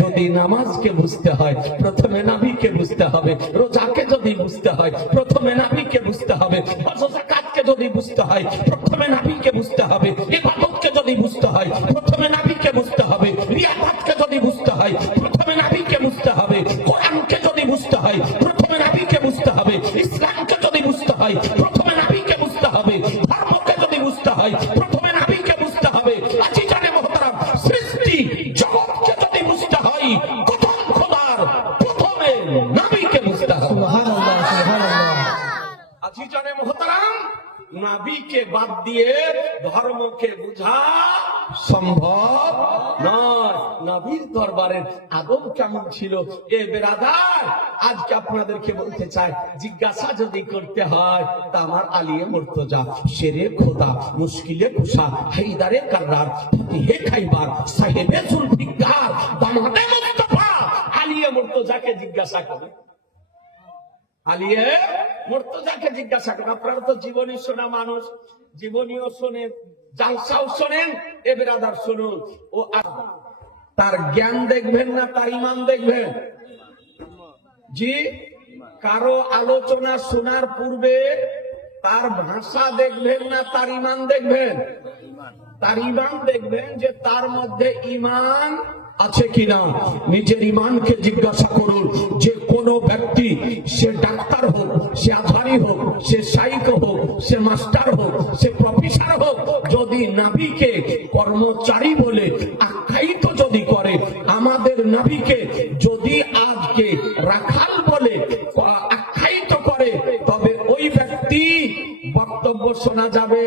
যদি নামাজকে বুঝতে হয় প্রথমে নবীকে বুঝতে হবে, রোজাকে যদি বুঝতে হয় প্রথমে নবীকে বুঝতে হবে, যাকাতকে যদি বুঝতে হয় প্রথমে নবীকে বুঝতে হবে, ইবাদতকে যদি বুঝতে হয় প্রথমে নবীকে বুঝতে হবে, রিয়াদাতকে যদি বুঝতে হয় প্রথমে নবীকে বুঝতে হবে, কোরআনকে যদি বুঝতে হয় প্রথমে নবীকে বুঝতে হবে, ইসলামকে যদি বুঝতে হয় প্রথমে নবীকে বুঝতে হবে, ধর্মকে যদি বুঝতে হয় প্রথমে নবীকে বুঝতে হবে। আজি জানে মুহতারাম, সৃষ্টি জগৎকে যদি বুঝতে হয় প্রথম খোদার প্রথমে নবীকে বুঝতে হবে। সুবহানাল্লাহ, সুবহানাল্লাহ। আজি জানে মুহতারাম, নবীকে বাদ দিয়ে ধর্মকে বোঝা সম্ভব নয়। নবীর দরবারের আদব কেমন ছিল এ বেরাদার, আজকে আপনাদেরকে বলতে চাই, জিজ্ঞাসা যদি করতে হয় তা আমার আলিয়ে মুর্তজা, শেরে খোদা, মুশকিলে কুশা, হায়দারে কাররার, ফতিহে খাইবার, সাহেবে জুলফিকার, দামাদে মুস্তাফা আলিয়ে মুর্তজাকে জিজ্ঞাসা করে। আলিয়ে মুর্তজাকে জিজ্ঞাসা করেন। আপনারা তো জীবনী শোনা মানুষ, জীবনীও শোনেন, জালসাও শোনেন, এ বেরাদার শুনুন। ও তার জ্ঞান দেখবেন না তার ঈমান দেখবেন? জি, কারো আলোচনা শোনার পূর্বে তার ভাষা দেখবেন না তার ঈমান দেখবেন? তার ঈমান দেখবেন যে তার মধ্যে ঈমান আছে কিনা। নিজের ঈমানকে জিজ্ঞাসা করুন। যে কোনো ব্যক্তি, সে ডাক্তার হোক, সে আধারি হোক, সে শাইখ হোক, সে মাস্টার হোক, সে প্রফেসর হোক, যদি নবীকে কর্মচারী বলে আখ্যায়িত যদি করে, আমাদের নবীকে যদি আজকে রাখাল বলে আখ্যায়িত করে, তবে ওই ব্যক্তি বক্তব্য শোনা যাবে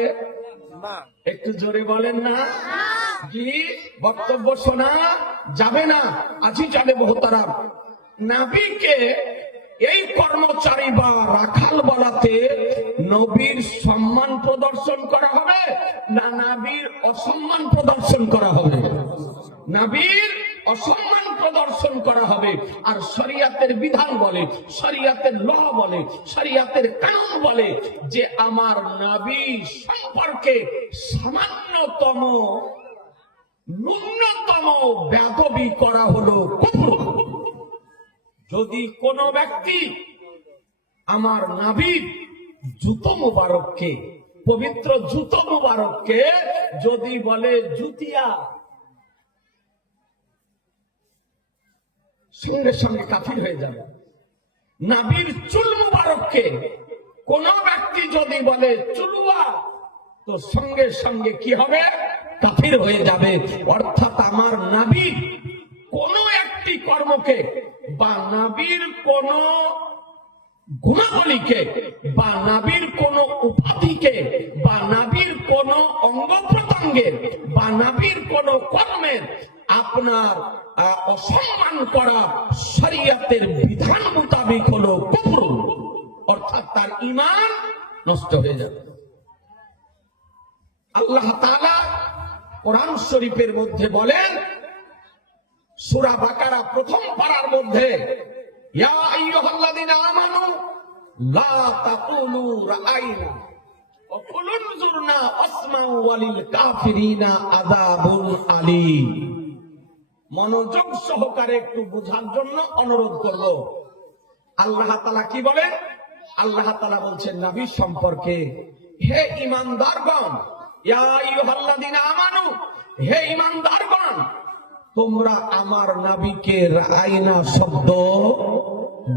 না। একটু জোরে বলেন না জি, বক্তব্য শোনা যাবে না। আজি জানে মুহতারাম, নবীকে এই কর্মচারী বা রাখাল বলাতে নবীর সম্মান প্রদর্শন করা হবে না নবীর অসম্মান প্রদর্শন করা হবে? নবীর অসম্মান প্রদর্শন করা হবে। আর শরিয়াতের বিধান বলে, শরিয়াতের ল বলে, শরিয়াতের কানুন বলে যে আমার নবী সম্পর্কে সামান্যতম ন্যূনতম বেয়াদবি করা হলো কুফর। যদি কোন ব্যক্তি আমার নবীর জুতো মুবারককে, পবিত্র জুতো মুবারককে যদি বলে জুতিয়া, সঙ্গে সঙ্গে কাফির হয়ে যাবে। নবীর চুল মুবারককে কোন ব্যক্তি যদি বলে চুলুয়া, তো সঙ্গে সঙ্গে কি হবে? কাফির হয়ে যাবে। অর্থাৎ আমার নবীর কোন একটি কর্মকে বা নবীর কোন গুণাবলীকে বা নবীর কোন উপাধিকে বা নবীর কোন অঙ্গ প্রত্যঙ্গের বা নবীর কোন কর্মের আপনার অসম্মান করা শরিয়তের বিধান মোতাবেক হলো কুফর। অর্থাৎ তার ঈমান নষ্ট হয়ে যাবে। আল্লাহ তাআলা কোরআন শরীফের মধ্যে বলেন, সূরা বাকারা প্রথম পারার মধ্যে, ইয়া আইয়ুহাল্লাযীনা আমানু লা তাকুলু রাআইনা ওয়া কুলু নজুরনা ওয়াসমাউ ওয়ালিল কাফিরিনা আযাবুন আলীম। মনোযোগ সহকারে একটু বোঝার জন্য অনুরোধ করব। আল্লাহ তাআলা কি বলেন? আল্লাহ তাআলা বলছেন নবী সম্পর্কে, হে ঈমানদারগণ, ইয়া আইয়ুহাল্লাযীনা আমানু, হে ঈমানদারগণ, তোমরা আমার নবীকে রাইনা শব্দ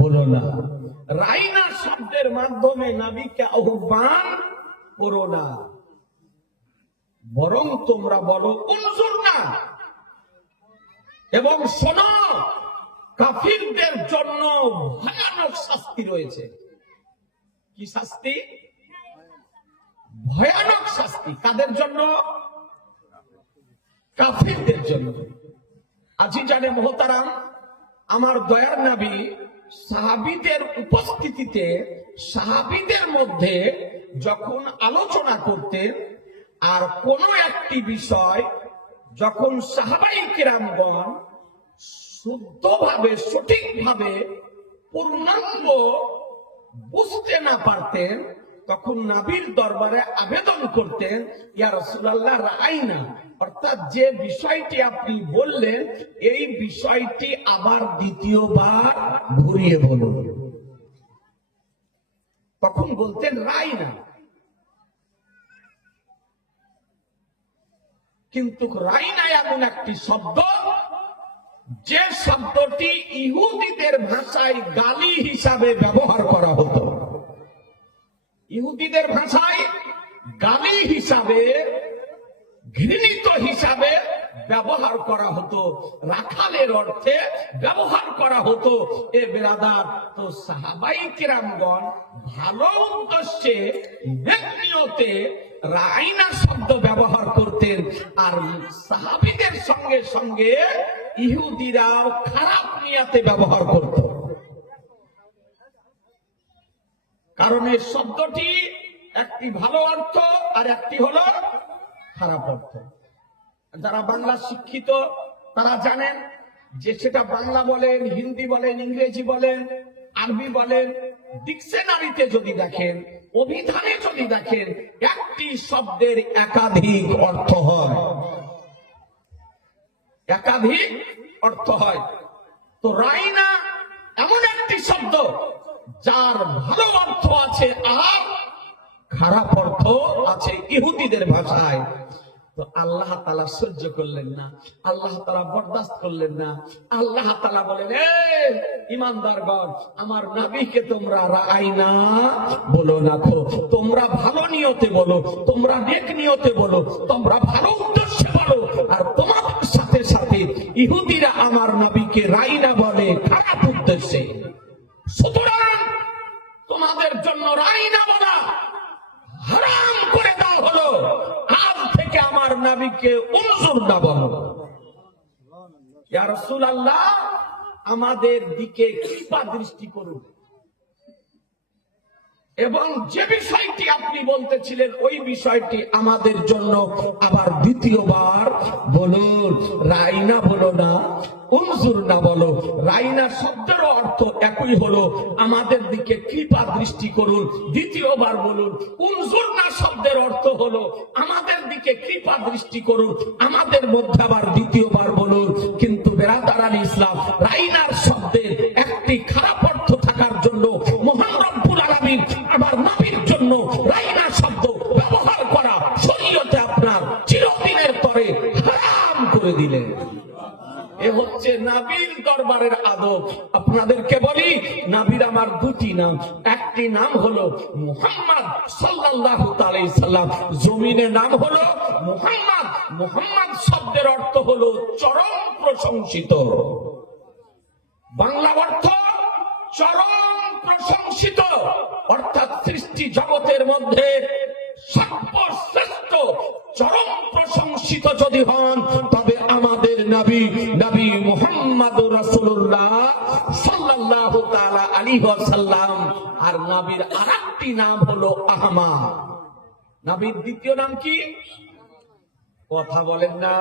বলো না। রাইনা শব্দের মাধ্যমে নবীকে আহ্বান করো না, বরং তোমরা বলো উনজুরনা। এবং শোনো, কাফিরদের জন্য ভয়ানক শাস্তি রয়েছে। কি শাস্তি? ভয়ানক শাস্তি। কাদের জন্য? কাফিরদের জন্য। আজি জানে মুহতারাম, আমার দয়ার নবী সাহাবীদের উপস্থিতিতে, সাহাবীদের মধ্যে যখন আলোচনা করতেন, আর কোন একটি বিষয় যখন সাহাবায়ে কিরামগণ শুদ্ধভাবে, সঠিকভাবে, পূর্ণাঙ্গ বুঝতে না পারতেন, তখন নবীর দরবারে আবেদন করতেন, ইয়া রাসূলুল্লাহ রাআইনা, অর্থাৎ যে বিষয়টি আপনি বললেন এই বিষয়টি আবার দ্বিতীয়বার ঘুরিয়ে বলুন। তখন বলতেন রাইনা। কিন্তু রাইনা এমন একটি শব্দ, যে শব্দটি ইহুদিদের ভাষায় গালি হিসাবে ব্যবহার করা হতো। ইহুদিদের ভাষায় গালি হিসাবে, ঘৃণিত হিসাবে ব্যবহার করা হতো, রাখালের অর্থে ব্যবহার করা হতো। এ বেরাদার, তো সাহাবাই কিরামগণ ভালো উদ্দেশ্যে, নেক নিয়তে রাইনা শব্দ ব্যবহার করতেন, আর সাহাবীদের সঙ্গে সঙ্গে ইহুদিরাও খারাপ নিয়তে ব্যবহার করত। কারণ এই শব্দটি একটি ভালো অর্থ আর একটি হলো খারাপ অর্থ। যারা বাংলা শিক্ষিত তারা জানেন যে সেটা বাংলা বলেন, হিন্দি বলেন, ইংরেজি বলেন, আরবি বলেন, ডিকশনারিতে যদি দেখেন, অভিধানে যদি দেখেন, একটি শব্দের একাধিক অর্থ হয়, একাধিক অর্থ হয়। তো রাইনা এমন একটি শব্দ যার ভালো অর্থ আছে আর খারাপ অর্থ আছে ইহুদিদের ভাষায়। তো আল্লাহ তাআলা সহ্য করলেন না, আল্লাহ তাআলা বরদাস্ত করলেন না। আল্লাহ তাআলা বলেন, এ ঈমানদারগণ, আমার নবীকে তোমরা রাআইনা বলো না, তোমরা ভালো নিয়তে বলো, তোমরা নেক নিয়তে বলো, তোমরা ভালো উদ্দেশ্যে বলো। আর তোমাদের সাথে সাথে ইহুদিরা আমার নবীকে রাইনা বলে খারাপ উদ্দেশ্যে। সুতরাং তোমাদের জন্য রাইনা বলা হারাম করে দেওয়া হলো। আজ থেকে আমার নবীকে উনজুর না বলো। ইয়া রাসূলুল্লাহ, আমাদের দিকে কৃপা দৃষ্টি করুন। এবং যে বিষয়টি আপনি বলতেছিলেন ওই বিষয়টি আমাদের জন্য আবার দ্বিতীয়বার বলুন। রাইনা বলো না, উনজুর না বলো। রাইনা শব্দের অর্থ একই হলো, আমাদের দিকে কৃপা দৃষ্টি করুন। দ্বিতীয়বার বলুন। উনজুর না শব্দের অর্থ হলো, আমাদের দিকে কৃপা দৃষ্টি করুন। আমাদের মধ্যে আবার দ্বিতীয়বার বলুন। কিন্তু বেরাদারান ইসলাম, রাইনার শব্দের একটি খারাপ অর্থ থাকার জন্য মহান রব্বুল আলামিন আমার নবীর জন্য রাইনা শব্দ ব্যবহার করা শরীয়তে আপনার চিরদিনের তরে হারাম করে দিলেন। এ হচ্ছে নবীর দরবারের আদব। আপনাদেরকে বলি, নবীর আমার দুটি নাম, একটি নাম হলো মুহাম্মদ সাল্লাল্লাহু আলাইহি সাল্লাম, জমিনের নাম হলো মুহাম্মদ। মুহাম্মদ শব্দের অর্থ হলো চরম প্রশংসিত। বাংলা অর্থ চরম প্রশংসিত, অর্থাৎ সৃষ্টি জগতের মধ্যে সর্বশ্রেষ্ঠ চরম প্রশংসিত যদি হন, তবে আমাদের নবী, নবী মুহাম্মদুর রাসূলুল্লাহ সাল্লাল্লাহু তাআলা আলাইহি ওয়াসাল্লাম। আর নবীর আরেকটি নাম হলো আহমদ। নবীর দ্বিতীয় নাম কি? কথা বলেন না।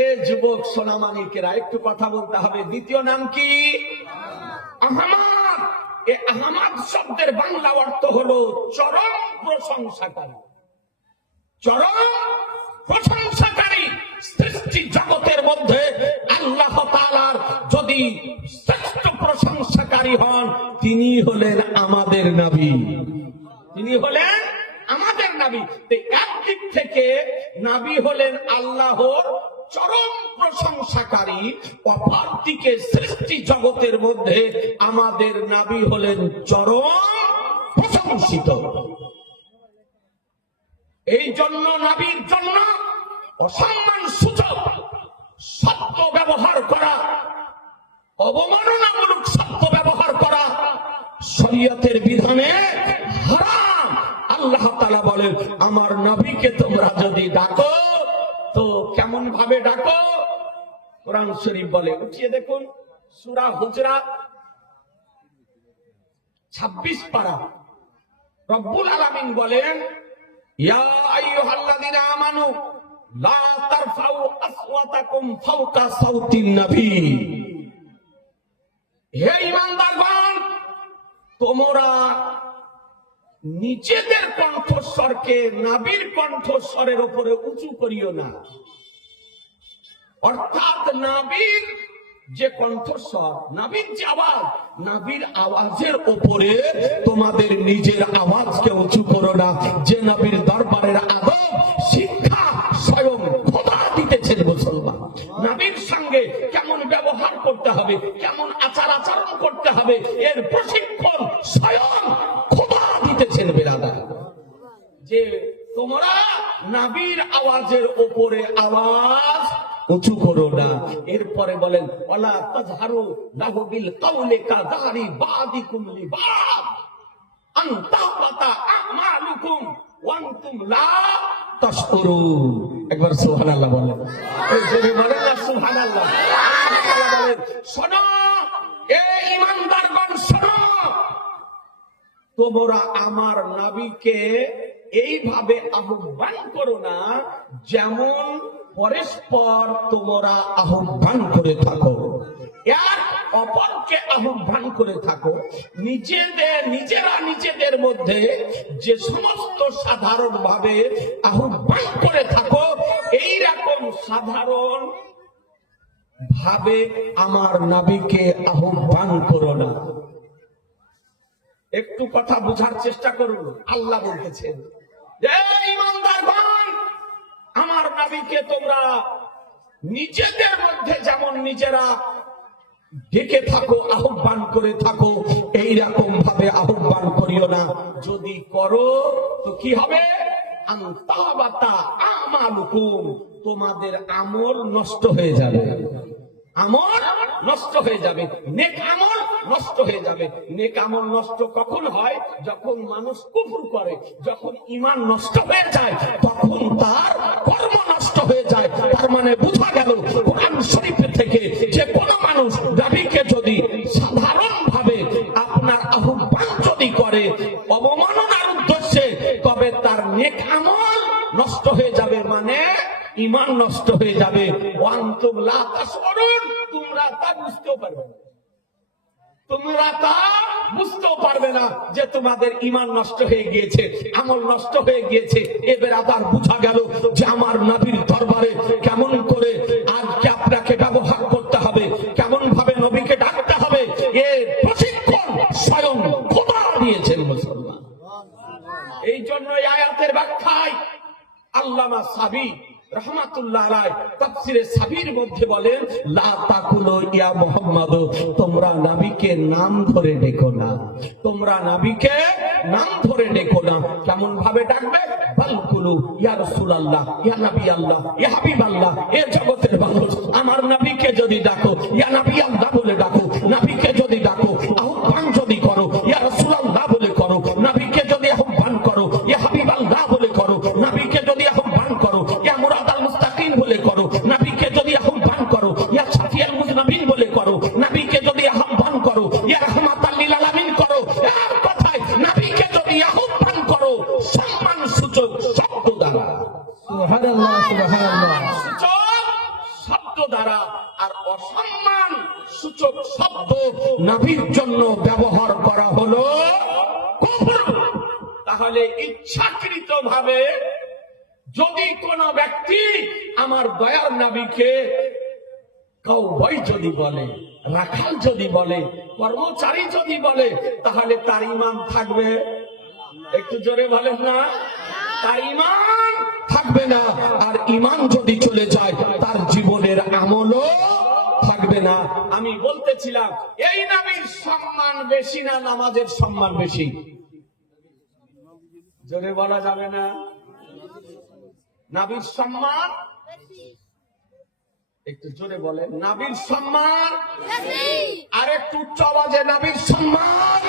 এ যুবক সোনামানিকেরা, একটু কথা বলতে হবে। দ্বিতীয় নাম কি? আহমদ। এই আহমদ শব্দের বাংলা অর্থ হলো চরম প্রশংসাকারী। চরম প্রশংসাকারী। সৃষ্টি জগতের মধ্যে আল্লাহ তাআলার যদি শ্রেষ্ঠ প্রশংসাকারী হন, তিনি হলেন আমাদের নবী। তিনি হলেন আমাদের নবী। একদিক থেকে নবী হলেন আল্লাহর চরম প্রশংসাকারী, অপরদিকে সৃষ্টি জগতের মধ্যে আমাদের নবী হলেন চরম প্রশংসিত। এই জন্য নবীর জন্য অসম্মান সূচক শব্দ ব্যবহার করা, অবমাননামূলক শব্দ ব্যবহার করা শরীয়তের বিধানে হারাম। আল্লাহ তাআলা বলেন, আমার নবীকে তোমরা যদি ডাকো তো কেমন ভাবে ডাকো? কোরআন শরীফ বলে, উঠিয়ে দেখুন, সূরা হুজরাত 26 পারা। রব্বুল আলামিন বলেন, ইয়া আইয়ুহাল্লাযীনা আমানু লা তারফাউ আসওয়াতাকুম ফাওকা সাউতিন নবী। হে ঈমানদারগণ, তোমরা নিজেদের কণ্ঠস্বরকে নাবির কণ্ঠস্বরের উপরে উঁচু করিও না। অর্থাৎ নাবির যে কণ্ঠস্বর, নাবির যে আওয়াজ, নাবির আওয়াজের উপরে তোমাদের নিজের আওয়াজকে উঁচু করো না। যে নাবির দরবারের আদব শিক্ষা স্বয়ং খোদা দিতেছেন মুসলমান। নাবির সঙ্গে কেমন ব্যবহার করতে হবে, কেমন আচার আচরণ করতে হবে, এর প্রশিক্ষণ স্বয়ং খোদা দিতেছেন বেরাদার। যে তোমরা নাবির আওয়াজের উপরে আওয়াজ উঁচু করো না। এরপরে বলেন ওয়ালা তাজহারু লাহু বিল কাওলি কাযারি বাদিকুম লিবাদ আন তাহবাতা আমালুকুম ওয়া আনতুম লা তাশকুরুন। একবার সুবহানাল্লাহ বলেন। এই যে বলেন না সুবহানাল্লাহ। আল্লাহ বলেন শোনো এই ঈমানদারগণ শোনো, তোমরা আমার নবীকে এইভাবে আহ্বান করো না যেমন পরস্পর তোমরা আহ্বান করে থাকো, এক অপরকে আহ্বান করে থাকো। নিজেরা নিজেদের মধ্যে যে সমস্ত সাধারণ ভাবে আহ্বান করে থাকো, এইরকম সাধারণ ভাবে আমার নবীকে আহ্বান করো না। একটু কথা বোঝার চেষ্টা করুন। আল্লাহ বলতেছেন যে ঈমানদারগণ আমার নবীকে তোমরা নিজেদের মধ্যে যেমন নিজেরা ডেকে থাকো, আহ্বান করে থাকো, এইরকম ভাবে আহ্বান করিও না। যদি করো তো কি হবে? আনতাবাতা আমালুকুম, তোমাদের আমল নষ্ট হয়ে যাবে। আমল নষ্ট হয়ে যাবে, নেক আমল নষ্ট হয়ে যাবে। নেক আমল নষ্ট কখন হয়? যখন মানুষ কুফর করে, যখন ঈমান নষ্ট হয়ে যায়, তখন তার কর্ম নষ্ট হয়ে যায়। তার মানে বোঝা গেল কোরআন শরীফ থেকে যে কোন মানুষ নবীকে যদি সাধারণ ভাবে আপনার আহ্বান যদি করে অবমাননার উদ্দেশ্যে, তবে তার নেক আমল নষ্ট হয়ে যাবে, মানে ঈমান নষ্ট হয়ে যাবে। ওয়ান্তুম লা তাশউরুন, তোমরা তা বুঝতেও পারবে না। তোমরা তা বুঝতেও পারবে না যে তোমাদের ঈমান নষ্ট হয়ে গিয়েছে, আমল নষ্ট হয়ে গিয়েছে। এবার আবার বুঝা গেল যে আমার নবীর দরবারে কেমন করে আজকে আপনাকে ব্যবহার করতে হবে, কেমন ভাবে নবীকে ডাকতে হবে, এর প্রশিক্ষণ স্বয়ং খোদা দিয়েছেন মুসলমান। এই জন্য এই আয়াতের ব্যাখ্যায় আল্লামা সাবি রাহমাতুল্লাহ আলাইহি তাফসীরে সাবির মধ্যে বলেন লা তাকুলু ইয়া মুহাম্মদ, তোমরা নবীকে নাম ধরে ডেকো না, তোমরা নবীকে নাম ধরে ডেকো না। কেমন ভাবে ডাকবে? বালকুলু ইয়া রাসূলুল্লাহ, ইয়া নবী আল্লাহ, ইয়া হাবিব আল্লাহ। এ জগতের মানুষ আমার নবীকে যদি ডাকো ইয়া নবী আল্লাহ বলে ডাকো, নবীকে যদি ডাকো আহ্বান যদি করো ইয়া রাসূলুল্লাহ বলে করো, নবীকে যদি আহ্বান করো ইয়া হাবিব আল্লাহ বলে করো, নবীকে যদি আহ্বান করো ইয়া মুরাদ আল মুস্তাকিম বলে করো, নবীকে যদি আহ্বান করো ইয়া শাফিউল মুজনাবিন বলে করো, নবীকে যদি আহ্বান করো ইয়া রাহমাতাল লিল আলামিন করো। এক কথায় নবীকে যদি আহ্বান করো সম্মান সূচক শব্দ দ্বারা, সুবহানাল্লাহ সুবহানাল্লাহ, সূচক শব্দ দ্বারা, আর অসম্মান সূচক শব্দ নবীর জন্য ব্যবহার করা হলো কুফর। তাহলে ইচ্ছাকৃত ভাবে যদি কোন ব্যক্তি আমার দয়ার নবীকে কাউবয় যদি বলে, রাখাল যদি বলে, কর্মচারী যদি বলে, তাহলে তার ঈমান থাকবে? একটু জোরে বলেন না। তার ঈমান থাকবে না। আর ঈমান যদি চলে যায় তার জীবনের আমলও থাকবে না। আমি বলতেছিলাম এই নবীর সম্মান বেশি না নামাজের সম্মান বেশি? জোরে বলা যাবে না? নবীর সম্মান একটু জোরে বলেন। নবীর সম্মান আর একটু উচ্চ আওয়াজে নবীর সম্মান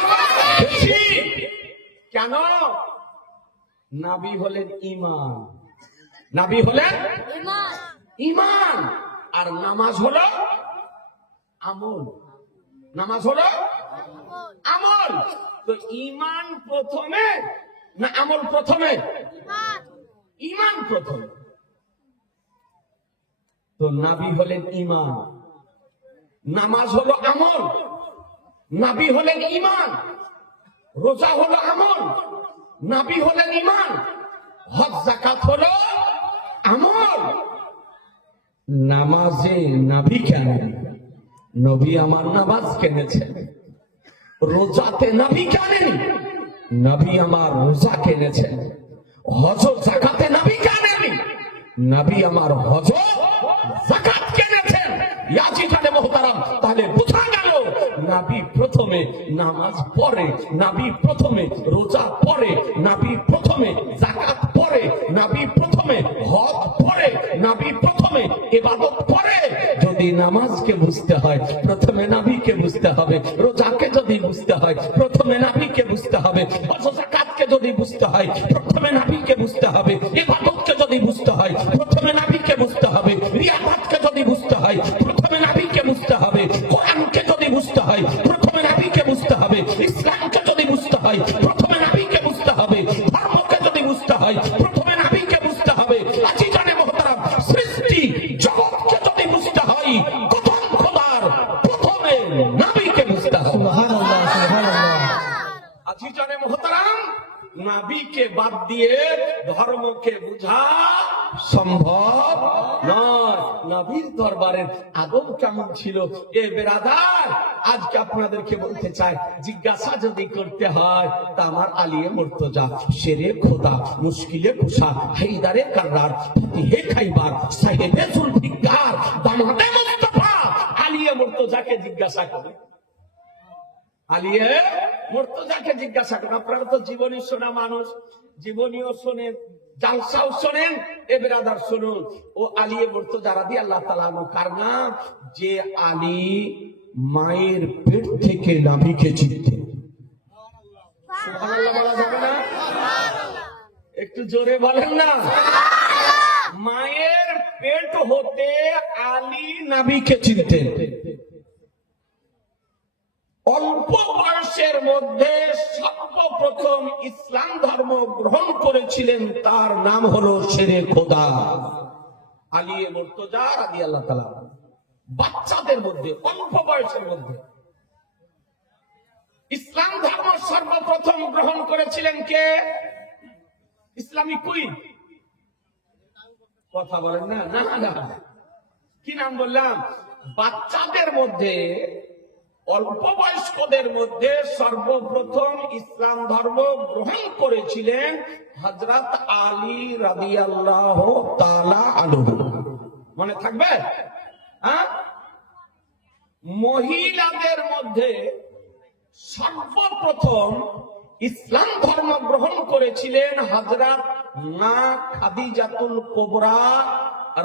বেশি। কেন? নবী হলেন ঈমান, নবী হলেন ঈমান, আর নামাজ হলো আমল। নামাজ হলো আমল। তো ঈমান প্রথমে না আমল প্রথমে? ঈমান প্রথমে। তো নবী হলেন ঈমান, নামাজ হলো আমল, নবী হলেন ঈমান, রোজা হলো আমল, নাবি হলেন ঈমান, হজ যাকাত হলো আমল। নামাজে নবী কেন? নবী আমার নামাজ কেনেছেন। রোজাতে নবী কেনেন? নবী আমার রোজা কেনেছেন। হজ যাকাতে নবী কেনেন? নবী আমার হজ যাকাত কেনেছেন। ইয়াজি জানে মুহতারাম, তাহলে বোঝা গেল নবী প্রথমে নামাজ পড়ে, নবী প্রথমে রোজা পড়ে, নবী প্রথমে যাকাত পড়ে, নবী প্রথমে হজ পড়ে, নবী প্রথমে ইবাদত পড়ে। যদি নামাজকে বুঝতে হয় প্রথমে নবীকে বুঝতে হবে, রোজাকে যদি বুঝতে হয় প্রথমে নবীকে বুঝতে হবে, হজ যাকাতকে যদি বুঝতে হয় প্রথমে নবীকে বুঝতে হবে, ইবাদতকে যদি বুঝতে হয় প্রথমে নবীকে বুঝতে হবে, রিয়াদাতকে যদি বুঝতে হয় প্রথমে নবীকে বুঝতে হবে, কোরআনকে যদি বুঝতে হয় প্রথমে নবীকে বুঝতে হবে, ইসলামকে যদি বুঝতে হয় প্রথমে নবীকে বুঝতে হবে, ধর্মকে যদি বুঝতে হয় প্রথমে নবীকে বুঝতে হবে। আজি জানে মুহতারাম, সৃষ্টি জগৎকে যদি বুঝতে হয় প্রথম খোদার প্রথমে নবীকে বুঝতে হবে। সুবহানাল্লাহ, সুবহানাল্লাহ। আজি জানে মুহতারাম, নবীকে বাদ দিয়ে ধর্মকে বুঝা সম্ভব নয়। নবীর দরবারের আদব কেমন ছিল এ বেরাদার, আজকে আপনাদেরকে বলতে চাই, জিজ্ঞাসা যদি করতে হয় তা আমার আলিয়ে মুর্তজা, শেরে খোদা, মুশকিলে কুশা, হায়দারে কাররার, ফতিহে খাইবার, সাহেবে জুলফিকার, দামাদে মুস্তাফা আলিয়ে মুর্তজাকে জিজ্ঞাসা করে। আলিয়ে মুর্তজাকে জিজ্ঞাসা করেন। আপনারা তো জীবনী শোনা মানুষ, জীবনীও শোনেন, জালসাও শোনেন, এ বেরাদার শুনুন। ও আলিয়ে মুর্তজা রাদিয়াল্লাহু তাআলা আনহু কার নাম? যে আলী মায়ের পেট থেকে নবীকে চিনতেন। সুবহানাল্লাহ বলা যাবে না? একটু জোরে বলেন না। মায়ের পেট হতে আলী নবীকে চিনতেন। অল্প বয়সের মধ্যে সর্বপ্রথম ইসলাম ধর্ম গ্রহণ করেছিলেন, তার নাম হলো শেরে খোদা আলিয়ে মুর্তজা রাদিয়াল্লাহু তাআলা। বাচ্চাদের মধ্যে অল্প বয়সের মধ্যে ইসলাম ধর্ম সর্বপ্রথম গ্রহণ করেছিলেন কে? ইসলামী কুইন। কথা বলেন না? না না, কি নাম বললাম? বাচ্চাদের মধ্যে, অল্প বয়স্কদের মধ্যে সর্বপ্রথম ইসলাম ধর্ম গ্রহণ করেছিলেন হযরত আলী রাদিয়াল্লাহু তাআলা আনহু। মনে থাকবে? হ্যাঁ। মহিলাদের মধ্যে সর্বপ্রথম ইসলাম ধর্ম গ্রহণ করেছিলেন হযরত না খাদিজাতুল কুবরা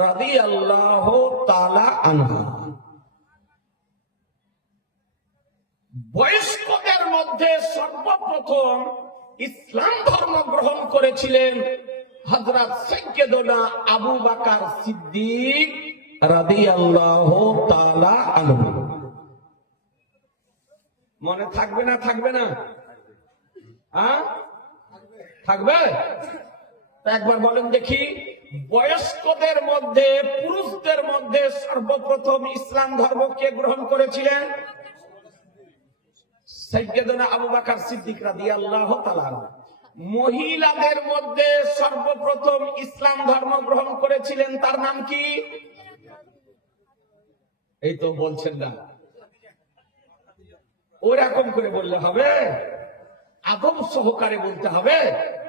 রাদিয়াল্লাহু তাআলা আনহা। বয়স্কদের মধ্যে সর্বপ্রথম ইসলাম ধর্ম গ্রহণ করেছিলেন হযরত সাইয়্যিদুনা আবু বকর সিদ্দিক রাদিয়াল্লাহু তাআলা আনহু। মনে থাকবে না? থাকবে না? হ্যাঁ, থাকবে। একবার বলেন দেখি, বয়স্কদের মধ্যে, পুরুষদের মধ্যে সর্বপ্রথম ইসলাম ধর্ম কে গ্রহণ করেছিলেন? সাইয়্যিদুনা আবু বকর সিদ্দিক রাদিয়াল্লাহু তাআলা। মহিলাদের মধ্যে সর্বপ্রথম ইসলাম ধর্ম গ্রহণ করেছিলেন, তার নাম কি? এই তো বলছেন না। ওরকম করে বললে হবে? আদব সহকারে বলতে হবে।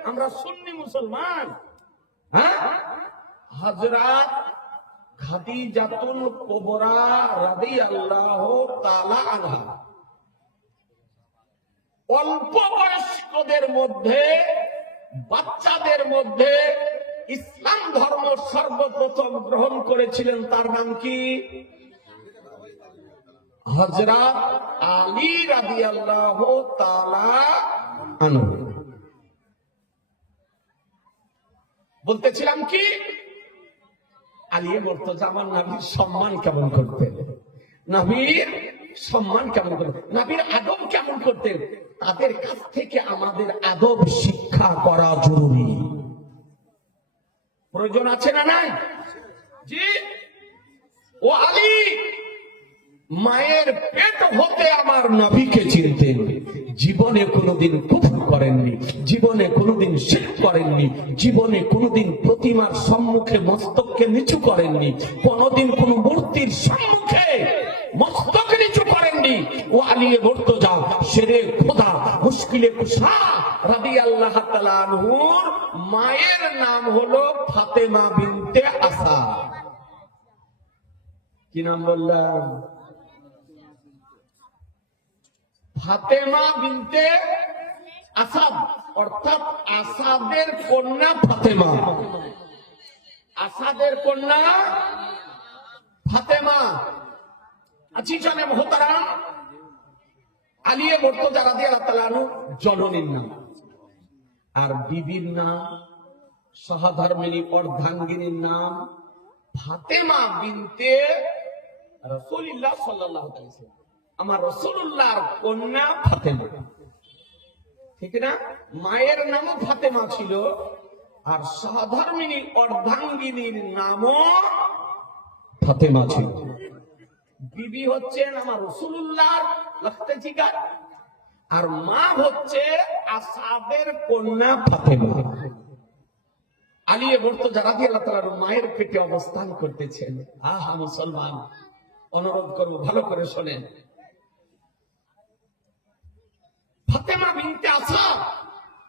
আমরা সুন্নি মুসলমান। হ্যাঁ, হযরত খাদিজাতুল কুবরা রাদিয়াল্লাহু তাআলা আনহা। অল্প বয়স্কদের মধ্যে, বাচ্চাদের মধ্যে ইসলাম ধর্ম সর্বপ্রথম গ্রহণ করেছিলেন, তার নাম কি? হযরত আলী রাদিয়াল্লাহু তাআলা আনহু। বলতেছিলাম কি, আলিয়ে মুর্তজা আমার নবীর সম্মান কেমন করতেন, নবীর সম্মান কেমন করতেন, নবীর আদব কেমন করতেন, তাদের কাছ থেকে আমাদের আদব শিক্ষা করা জরুরি। প্রয়োজন আছে না নাই? জি। ও আলী মায়ের পেট হতে আমার নবীকে চিনতেন। জীবনে কোনোদিন কুফর করেননি, জীবনে কোনোদিন শিরক করেননি, জীবনে কোনোদিন প্রতিমার সম্মুখে মস্তককে নিচু করেননি, কোনোদিন কোন মূর্তির সম্মুখে মস্তক নিচু করেননি। ও আলিয়ে মুর্তজা শেরে খোদা মুশকিলে কুশা রাদিয়াল্লাহু তাআলা আনহুর মায়ের নাম হলো ফাতেমা বিনতে আসাদ। কি নাম বললাম? ফাতেমা বিনতে আসাদ, অর্থাৎ আসাদের কন্যা ফাতেমা। আসাদের কন্যা ফাতেমা। আজিজানে মুহতারাম, আলিয়ে মুর্তজা রাদিয়াল্লাহু তাআলা আনহু জননীর নাম, আর বিবির নাম, সহধর্মিণী অর্ধাঙ্গিনীর নাম ফাতেমা বিনতে রাসূলুল্লাহ সাল্লাল্লাহু আলাইহি ওয়াসাল্লাম। আমার রাসূলুল্লাহর কন্যা ফাতেমা, ঠিক না? মায়ের নামও ফাতেমা ছিল, আর সহধর্মিণী অর্ধাঙ্গিনীর নামও ফাতেমা ছিল। বিবি হচ্ছেন আমার রাসূলুল্লাহর লখতে জিগার, আর মা হচ্ছে আসাদের কন্যা ফাতেমা। আলিয়ে মুর্তজা রাদিয়াল্লাহু তাআলা মায়ের পেটে অবস্থান করতেছেন। আহা মুসলমান, অনুরোধ করব ভালো করে শোনেন। ফাতেমা বিনতে আসাদ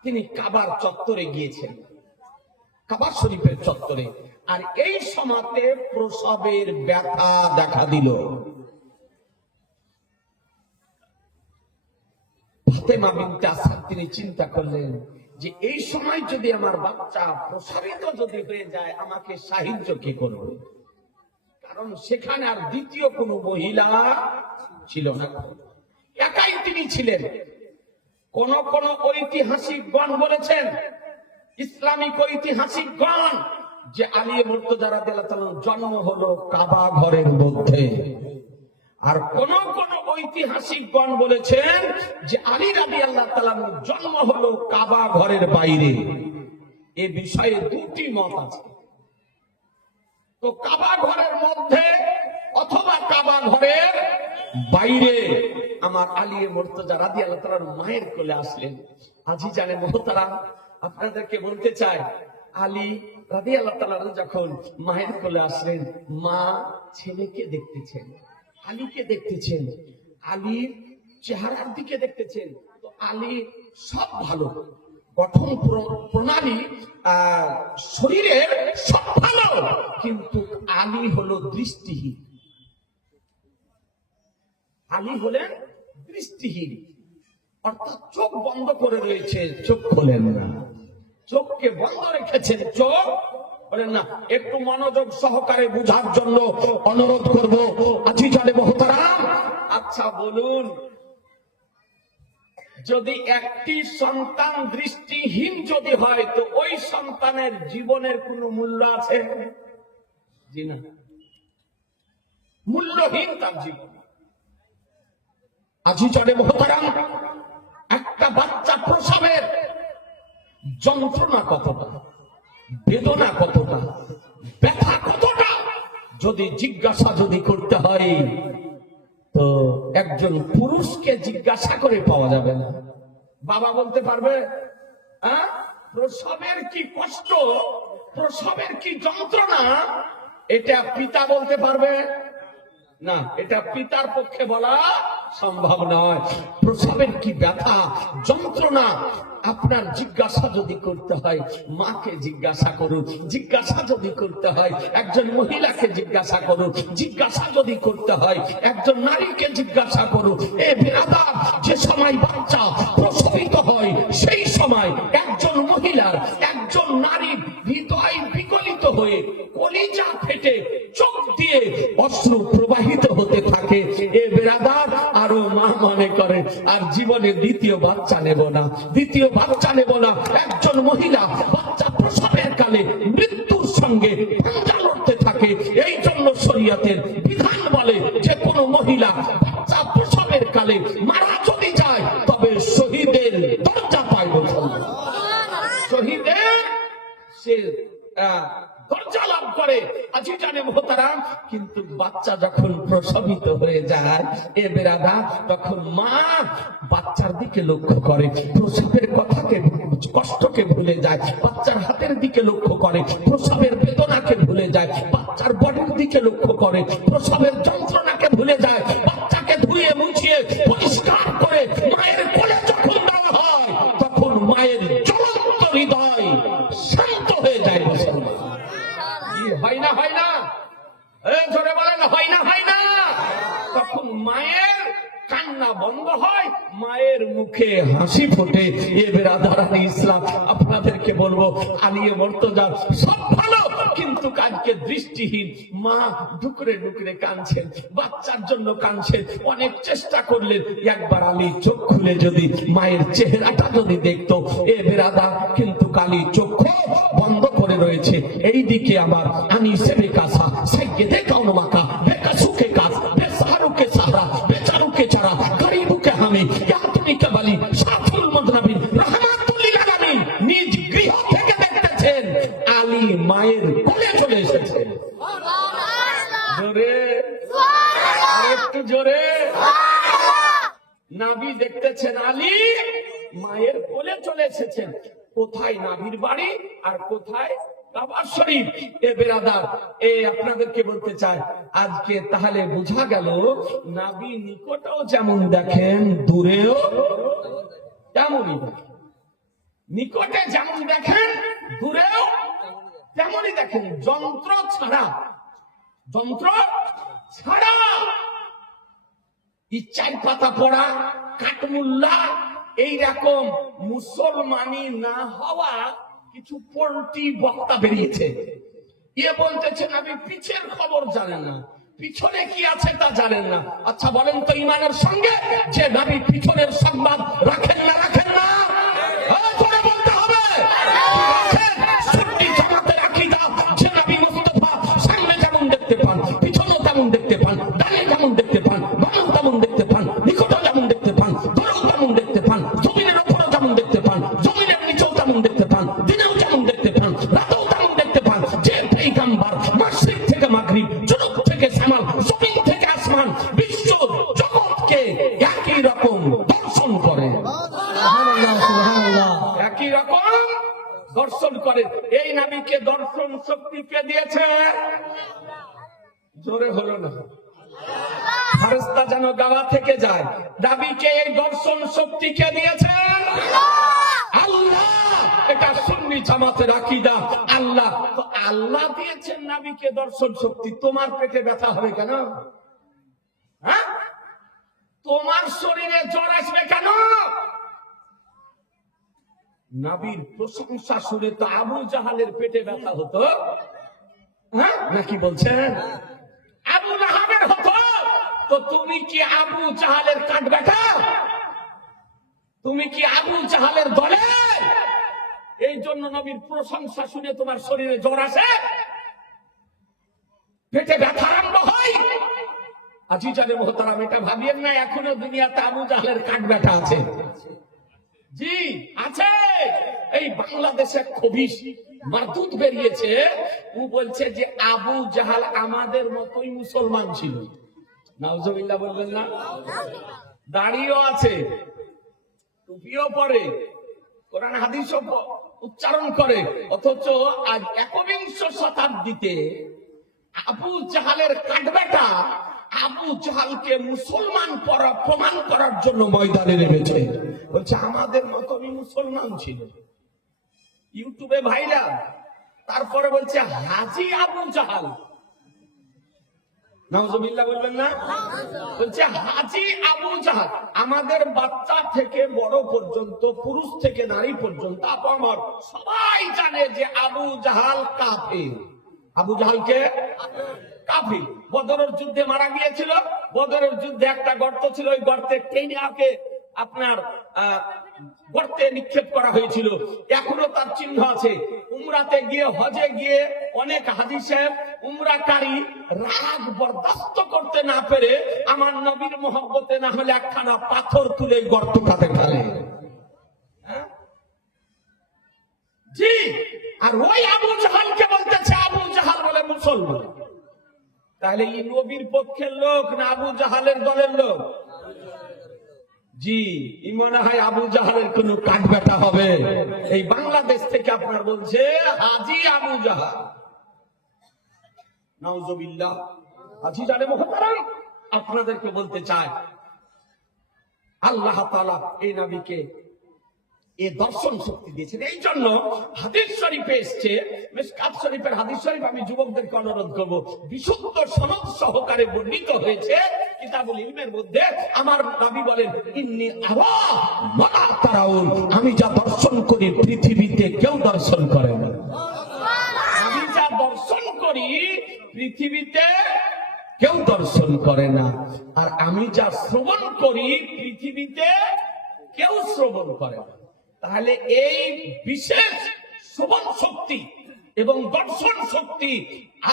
তিনি কাবার চত্বরে গিয়েছেন, কাবা শরীফের চত্বরে, আর এই সময়তে প্রসবের ব্যথা দেখা দিল। ফাতেমা বিনতে আসাদ তিনি চিন্তা করলেন যে এই সময় যদি আমার বাচ্চা প্রসারিত যদি হয়ে যায়, আমাকে সাহায্য কে করবে? কারণ সেখানে আর দ্বিতীয় কোন মহিলা ছিল না, একাই তিনি ছিলেন। কোন কোন ঐতিহাসিকগণ বলেছেন, ইসলামিক ঐতিহাসিকগণ, যে আলিয়ে মুর্তজা রাদিয়াল্লাহু তাআলার জন্ম হলো কাবা ঘরের মধ্যে, আর কোন কোন ঐতিহাসিকগণ বলেছেন যে আলী রাদিয়াল্লাহু তাআলার জন্ম হলো কাবা ঘরের বাইরে। এ বিষয়ে দুটি মত আছে। তো কাবা ঘরের মধ্যে অথবা কাবা ঘরের বাইরে আমার আলিয়ে মুর্তজা রাদিয়াল্লাহু তাআলার মায়ের কোলে আসলেন। আজিজানে মুহতারাম, আপনাদেরকে বলতে চাই, আলী রাদিয়াল্লাহু তাআলা যখন মায়ের কোলে আসলেন, মা ছেলেকে দেখতেছেন, আলীকে দেখতেছেন, আলীর চেহারার দিকে দেখতেছেন। তো আলী সব ভালো, গঠন প্রণালী, শরীরের সব ভালো, কিন্তু আলী হলো দৃষ্টিহীন। আলী হলেন দৃষ্টিহীন, অর্থাৎ চোখ বন্ধ করে রয়েছে, চোখ খোলেন না, চোখকে বন্ধ রেখেছেন, চোখ বলেন না। একটু মনোযোগ সহকারে বুঝার জন্য অনুরোধ করবো। আজিজানে মুহতারাম, আচ্ছা বলুন, যদি একটি সন্তান দৃষ্টিহীন যদি হয়, তো ওই সন্তানের জীবনের কোন মূল্য আছে? জি না, মূল্যহীন তার জীবন। আজিজানে মুহতারাম, একটা বাচ্চা প্রসবের যন্ত্রণা কতটা, বেদনা কতটা, ব্যথা কতটা যদি জিজ্ঞাসা যদি করতে হয়, তো একজন পুরুষকে জিজ্ঞাসা করে পাওয়া যাবে না। বাবা বলতে পারবে প্রসবের কি কষ্ট, প্রসবের কি যন্ত্রণা, এটা পিতা বলতে পারবে না। এটা পিতার পক্ষে বলা সম্ভব নয়। প্রসবের কি ব্যথা যন্ত্রণা আপনার জিজ্ঞাসা যদি করতে হয়, মাকে জিজ্ঞাসা করুন। জিজ্ঞাসা যদি করতে হয়, একজন মহিলাকে জিজ্ঞাসা করুন। জিজ্ঞাসা যদি করতে হয়, একজন নারীকে জিজ্ঞাসা করুন। এ বিরাদার, যে সময় বাচ্চা প্রসবিত হয়, সেই সময় একজন মহিলার, একজন নারীর হৃদয় বিগলিত হয়ে কলিজা ফেটে চোখ দিয়ে অশ্রু প্রবাহিত হতে থাকে। এ বিরাদার, আরো মা মনে করে আর জীবনে দ্বিতীয় বাচ্চা নেব না, দ্বিতীয় বাচ্চা নেব না। একজন মহিলা বাচ্চা প্রসবের কালে মৃত্যুর সঙ্গে পাঞ্জা লড়তে থাকে। এই জন্য শরীয়তের বিধান বলে, যে কোনো মহিলা বাচ্চা প্রসবের কালে মারা যদি যায়, তবে শহীদের দরজা পায়। শহীদের সে দরজা লাভ করে। আজ আজি জানে মোহতারাম, কিন্তু বাচ্চা যখন প্রসবিত হয়ে যায় এ বেরাদা, তখন মা বাচ্চার দিকে লক্ষ্য করে, প্রসবের কথাকে কষ্টকে ভুলে যায়, বাচ্চার হাতের দিকে লক্ষ্য করে, প্রসবের বেদনাকে ভুলে যায়, বাচ্চার বডির দিকে লক্ষ্য করে, প্রসবের যন্ত্রণাকে ভুলে যায়, বাচ্চাকে ধুয়ে মুছিয়ে পরিষ্কার করে মায়ের কোলে যখন দেওয়া হয়, তখন মায়ের জ্বলন্ত হৃদয় শান্ত হয়ে যায়। হয় না, হয় না? জোরে বলেন, হয় না, হয় না? তখন মায়ের কান্না বন্ধ হয়, মায়ের মুখে হাসি ফোটে। এ বেরাদারানি ইসলাম, আপনাদেরকে বলবো, আলিয়ে মর্তজা সব ভালো, কিন্তু কাজকে দৃষ্টিহীন মা ডুকরে ডুকরে কাঁদছেন, বাচ্চার জন্য কাঁদছেন, অনেক চেষ্টা করলেন। একবার আলী চোখ খুলে যদি মায়ের চেহারাটা যদি দেখতো, এ বেরাদা, কিন্তু কালী চক্ষু বন্ধ করে রয়েছে। এইদিকে আমার আনি সেবে কাসা সাইয়েদে কাউন মাকা বেকাসুকে কাজ বেসারুকে সাহারা বেচারুকে চারা গরিবুকে হামি ইয়াতুনিকে বালি সাফুল মদনাবিন রাহমাতুল লিল আলামিন। নিজ গৃহ থেকে দেখতেছেন আলী মায়ের কোলে চলে এসেছেন। জোরে, একটু জোরে। নাবি দেখতেছেন আলী মায়ের কোলে চলে এসেছেন। কোথায় নাবির বাড়ি আর কোথায় কাবা শরীফ? এ বেরাদার, আপনাদেরকে বলতে চাই, আজকে তাহলে বোঝা গেল নাবি নিকটেও যেমন দেখেন, দূরেও তেমনই দেখেন। নিকটে যেমন দেখেন, দূরেও তেমনই দেখেন। যন্ত্র ছাড়া, যন্ত্র ছাড়া ইচ্ছার পাতা পড়া, কাঠমুল্লা, এইরকম মুসলমানি না হওয়া কিছু পোল্ট্রি বক্তা বেরিয়েছে। এ বলতেছেন আমি পিছের খবর জানেন না, পিছনে কি আছে তা জানেন না। আচ্ছা বলেন তো, ইমানের সঙ্গে যে নবী পিছনের সংবাদ রাখেন না, রাখেন না? করে বলতে হবে, সুন্নি জামাতের আকীদা যে নবী মুস্তাফা সামনে যেমন দেখতে পান, পিছনে তেমন দেখতে পান, ডানে যেমন দেখতে পান, বামে তেমন দেখতে পান, নিকটে যেমন দেখতে পান, দূরেও তেমন দেখতে পান, জমিনের উপরেও যেমন দেখতে পান, জমিনের নিচেও তেমন দেখতে পান, দিনেও যেমন দেখতে পান, রাতেও তেমন দেখতে পান। যে পয়গম্বর মাশরিক থেকে মাগরিব, জুনুব থেকে শামাল, জমিন থেকে আসমান, বিশ্ব জগৎকে একই রকম দর্শন করে, একই রকম দর্শন করে। এই নবীকে দর্শন শক্তি কে দিয়েছে? জোরে হলো না, ফারেস্তা যেন গাওয়া থেকে যায়। নবীকে এই দর্শন শক্তি কে দিয়েছেন? আল্লাহ। এটা সুন্নি জামাতের আকীদা। আল্লাহ তো আল্লাহ দিয়েছেন নবীকে দর্শন শক্তি। তোমার পেটে ব্যথা হবে কেন? হ্যাঁ, তোমার শরীরে জ্বর আসবে কেন? নবীর প্রশংসা শুনে তো আবু জাহালের পেটে ব্যথা হতো, হ্যাঁ নাকি বলছেন? আবু লাহাবের হতো। তো তুমি কি আবু জাহালের কাঠ বেটা? তুমি কি আবু জাহালের দলে? এই জন্য নবীর প্রশংসা শুনে তোমার শরীরে জ্বর আসে, পেটে ব্যথা আরম্ভ হয়। আজি জানে মোহতারাম, এটা ভাবিয়েন না এখনো দুনিয়াতে আবু জাহালের কাঠ বেটা আছে। জি আছে। এই বাংলাদেশে খবিশ মারদুদ বেরিয়েছে, ও বলছে যে আবু জাহাল আমাদের মতোই মুসলমান ছিল। নাউজুবিল্লাহ বলবেন না? দাড়িও আছে, টুপিও পরে, কোরআন হাদিসও উচ্চারণ করে, অথচ আজ ১বিংশ শতাব্দীতে আবু জাহালের কাঠবেটা আবু জাহালকে মুসলমান প্রমাণ করার জন্য ময়দানে নেমেছে। বলছে আমাদের মতই মুসলমান ছিল। ইউটিউবে ভাইরাল। তারপরে বলছে হাজি আবু জাহাল। নাউজুবিল্লাহ বলবেন না? বলছে হাজি আবু জাহাল। আমাদের বাচ্চা থেকে বড় পর্যন্ত, পুরুষ থেকে নারী পর্যন্ত, আপা আমার সবাই জানে যে আবু জাহাল কাফির। আবু জাহালকে কাফির। বদরের যুদ্ধে মারা গিয়েছিল। বদরের যুদ্ধে একটা গর্ত ছিল, ওই গর্তে টেনে আপনার গর্তে নিক্ষেপ করা হয়েছিল। এখনো তার চিহ্ন আছে। উমরাতে গিয়ে, হজে গিয়ে অনেক হাজী সাহেব উমরাকারী রাগ বরদাস্ত করতে না পেরে আমার নবীর মহব্বতে না হলে একখানা পাথর তুলে গর্তটাতে ফেলে। জি, আর ওই আবু জাহালকে বলতেছে, আবু জাহাল বলে মুসলমান। তাহলে এই নবীর পক্ষের লোক না আবু জাহালের দলের লোক? জি, মনে হয় আবু জাহালের কোন কাঠবেটা হবে। এই বাংলাদেশ থেকে আপনার বলছে হাজি আবু জাহাল, নাউজুবিল্লাহ। হাজি জানে মুহতারাম, আপনাদেরকে বলতে চাই, আল্লাহ তাআলা এই নবীকে এই দর্শন শক্তি দিয়েছেন। এই জন্য হাদিস শরীফে এসছে, মিশকাত শরীফের হাদিস শরীফ আমি যুবকদেরকে অনুরোধ করব, বিশুদ্ধ সনদ সহকারে বর্ণিত হয়েছে কিতাবুল ইলমের মধ্যে। আমার নবী বলেন, ইন্নী আরা মা লা তারাউন, আমি যা দর্শন করি পৃথিবীতে কেউ দর্শন করে না। আমি যা দর্শন করি পৃথিবীতে কেউ দর্শন করে না। আর আমি যা শ্রবণ করি পৃথিবীতে কেউ শ্রবণ করে না। তাহলে এই বিশেষ শ্রবণ শক্তি এবং দর্শন শক্তি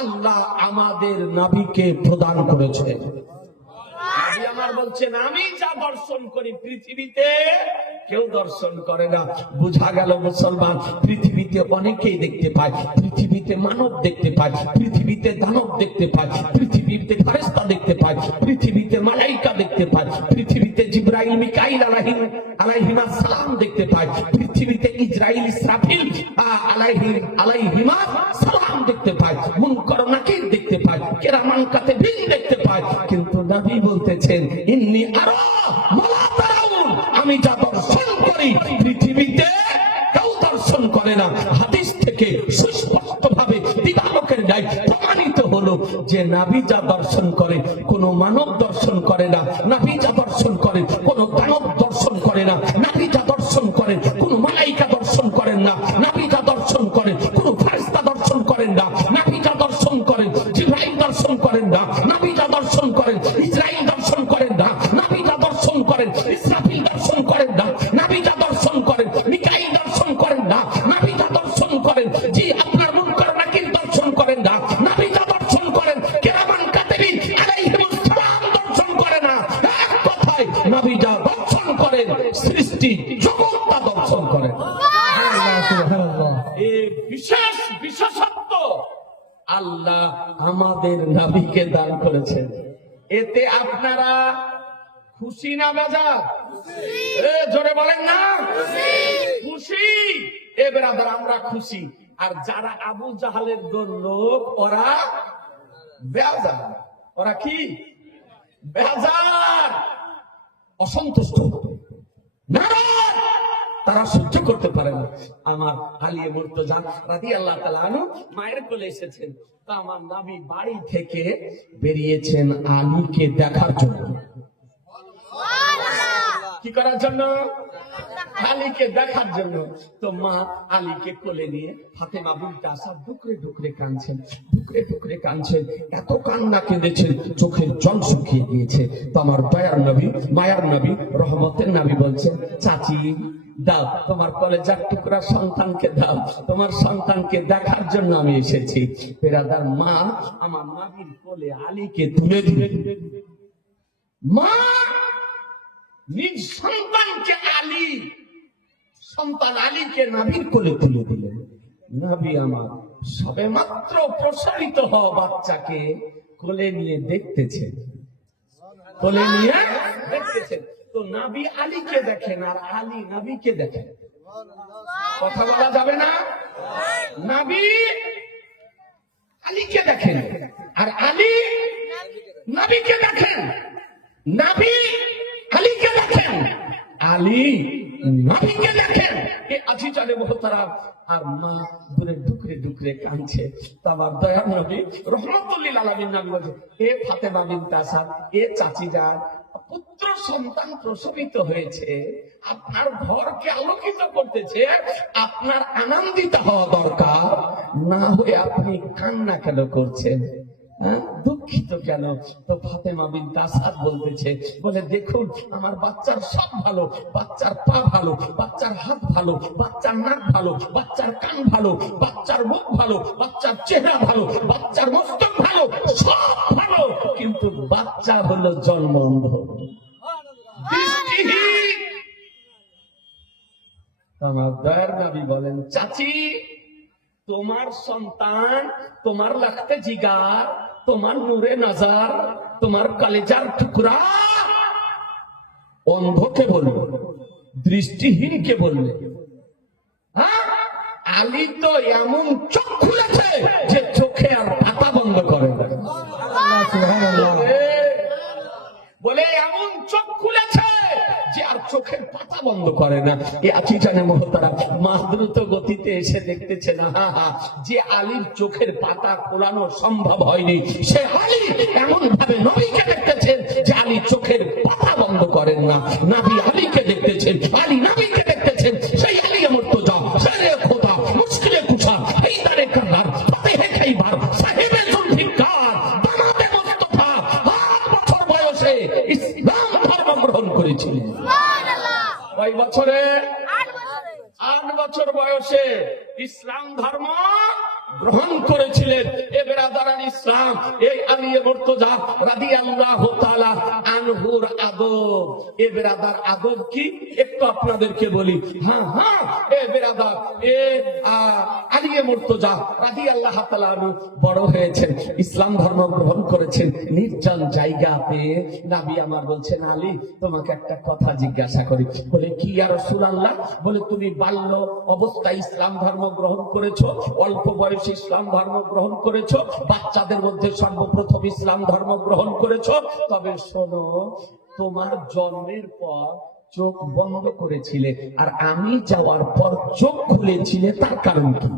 আল্লাহ আমাদের নবীকে প্রদান করেছেন। নবী আমার বলছেন, আমি যা দর্শন করি পৃথিবীতে কেউ দর্শন করে না। বোঝা গেল মুসলমান, পৃথিবীতে অনেকেই দেখতে পায়, পৃথিবীতে মানব দেখতে পায়, পৃথিবীতে দানব দেখতে পায়, পৃথিবীতে ফেরেশতা দেখতে পায়, পৃথিবীতে মালাইকা দেখতে পায়, পৃথিবীতে জিবরাইল মিকাইল আলাইহিমা সালাম দেখতে পায়, পৃথিবীতে ইসরাইল ইসরাফিল আলাইহিমা সালাম দেখতে পায়, মুনকার নাকির দেখতে পায়, কিরামান কাতিবিন দেখতে পায়। কিন্তু নবী বলতেছেন, ইন্নী আরা মা লা তারাউন, আমি যা দর্শন করি পৃথিবীতে কেউ দর্শন করে না। হাদিস থেকে সুস্পষ্ট ভাবে দিবালোকের ন্যায় প্রমাণিত হলো যে নবী যা দর্শন করে কোন মানব দর্শন করে না, নবী যা দর্শন করে কোন দানব দর্শন করে না, নবী যা দর্শন করে কোন মালাইকা দর্শন করেন না, নবী যা দর্শন করে কোন ফেরেশতা দর্শন করেন না, নবী যা দর্শন করেন জিবরাইল দর্শন করেন না, নবী যা দর্শন করেন ইসরাইল দর্শন করেন না, নবী যা দর্শন করেন ইসরাফিল দর্শন করেন না, নবী যা দর্শন করেন মিকাইল দর্শন করেন না, নবী যা দর্শন করেন জি আপনার মুনকার নাকির দর্শন করেন না, নবী যা দর্শন করেন কিরামান কাতিবিন আলাইহিমুস সালাম দর্শন করে না। এক কথায় নবী যা দর্শন করেন সৃষ্টি জগৎটা দর্শন করেন। এই বিশেষ বিশেষত্ব আল্লাহ আমাদের নবীকে দান করেছেন। এতে আপনারা খুশি না বেজার? জোরে বলেন না খুশি? এ বেরাদার, আমরা খুশি। আর যারা আবু জাহালের দল লোক ওরা বেজার। ওরা কি বেজার, অসন্তুষ্ট, নারাজ, তারা সহ্য করতে পারে না। আমার আলী মুর্তজা রাদিয়াল্লাহু তাআলা আনহু মায়ের কোলে এসেছেন, তো আমার নবী বাড়ি থেকে বেরিয়েছেন আলীকে দেখার জন্য। কি করার জন্য? আলীকে দেখার জন্য। তো মা আলীকে কোলে নিয়ে ফাতেমা বিনতে আসাদ ডুকরে ডুকরে কাঁদছেন, ডুকরে ডুকরে কাঁদছেন, এত কান্না কেঁদেছেন চোখের জল শুকিয়ে গিয়েছে। তো আমার দয়ার নবী, মায়ার নবী, রহমতের নবী বলছেন, চাচি দাও তোমার কলেজার টুকরা সন্তানকে দাও, তোমার সন্তানকে দেখার জন্য আমি এসেছি। পেরাদার মা আমার নবীর কোলে আলীকে তুলে দিলেন। মা নিজ সন্তানকে সন্তান আলীকে নবীর কোলে তুলে দিলেন। নবী আমার সবে মাত্র প্রসারিত হওয়া বাচ্চাকে কোলে নিয়ে দেখতেছেন, কোলে নিয়ে দেখতেছেন। তো নবী আলীকে দেখেন আর আলী নবীকে দেখেন, কথা বলা যাবে না। নবী আলীকে দেখেন আর আলী নবীকে দেখেন, নবী আলীকে দেখেন, আলী নবীকে দেখেন। এ আজি জানে মুহতারাম, আর মা দূরে ডুকরে ডুকরে কাঁদছে। তো আমার দয়ার নবী রহমাতুল লিল আলামিন নবী বলেন, এ ফাতেমা বিনতে আসাদ, এ চাচি যান, পুত্র সন্তান প্রসবিত হয়েছে, আপনার ঘরকে আলোকিত করতেছে, আপনার আনন্দিত হওয়া দরকার, না হয়ে আপনি কান্না কেন করছেন, দুঃখিত কেন? তো ফাতেমা বিনতে আসাদ বলতেছে, বলে দেখুন আমার বাচ্চার সব ভালো, বাচ্চার পা ভালো, বাচ্চার হাত ভালো, বাচ্চার নাক ভালো, বাচ্চার কান ভালো, বাচ্চার মুখ ভালো, বাচ্চার চেহারা ভালো, বাচ্চার মস্তক ভালো, সব ভালো, কিন্তু বাচ্চা হলো জন্ম অন্ধ, দৃষ্টিহীন। আমার দয়ার নবী বলেন, চাচি তোমার সন্তান তোমার লাগতে জিগার, তোমার নূরে নজর, তোমার কলেজার টুকরা অন্ধকে বলবে, দৃষ্টিহীনকে বলবে। হ্যাঁ, আলী তো এমন চোখ খুলেছে যে চোখে আর পাতা বন্ধ করে না। বলে এমন চোখ খুলেছে যে আর চোখের পাতা বন্ধ করে না। এ আছি জানে মহতারা, দ্রুত গতিতে এসে দেখতেছে না যে আলীর চোখের পাতা খোলানো সম্ভব হয়নি। সে আলী এমন ভাবে নবীকে দেখতেছেন যে আলী চোখের পাতা বন্ধ করেন না। নবী আলীকে দেখতেছেন, আলী নবীকে দেখতেছেন। সেই আলী মুর্তজা, শেরে খোদা, মুশকিলে কুশা, হায়দারে কাররার, ফাতেহে খাইবার, সাহেবে জুলফিকার, দামাদে মুস্তাফা 8 বছর বয়সে ইসলাম ধর্ম গ্রহণ করেছিলেন। কয় বছরে? 8 বছর বয়সে ইসলাম ধর্ম গ্রহণ করেছিলেন। এ বেরাদারান ইসলাম, এই আলী মুর্তজা রাদিয়াল্লাহু তাআলা আনহুর আদব। এ বেরাদার আদব কি একটু আপনাদেরকে বলি। এ বেরাদার, এ আলী মুর্তজা রাদিয়াল্লাহু তাআলা আনহু বড় হয়েছেন, ইসলাম ধর্ম গ্রহণ করেছেন। নির্জন জায়গাতে নবী আমার বলছেন, আলী তোমাকে একটা কথা জিজ্ঞাসা করি। বলে কি ইয়া রাসূলুল্লাহ? বলে তুমি বাল্য অবস্থায় ইসলাম ধর্ম গ্রহণ করেছো, অল্প বয়সে ইসলাম ধর্ম গ্রহণ করেছো, বাচ্চাদের মধ্যে সর্বপ্রথম ইসলাম ধর্ম গ্রহণ করেছো। তবে শোনো, তোমার জন্মের পর চোখ বন্ধ করেছিলে, আর আমি যাওয়ার পর চোখ খুলেছিলে, তার কারণ কি?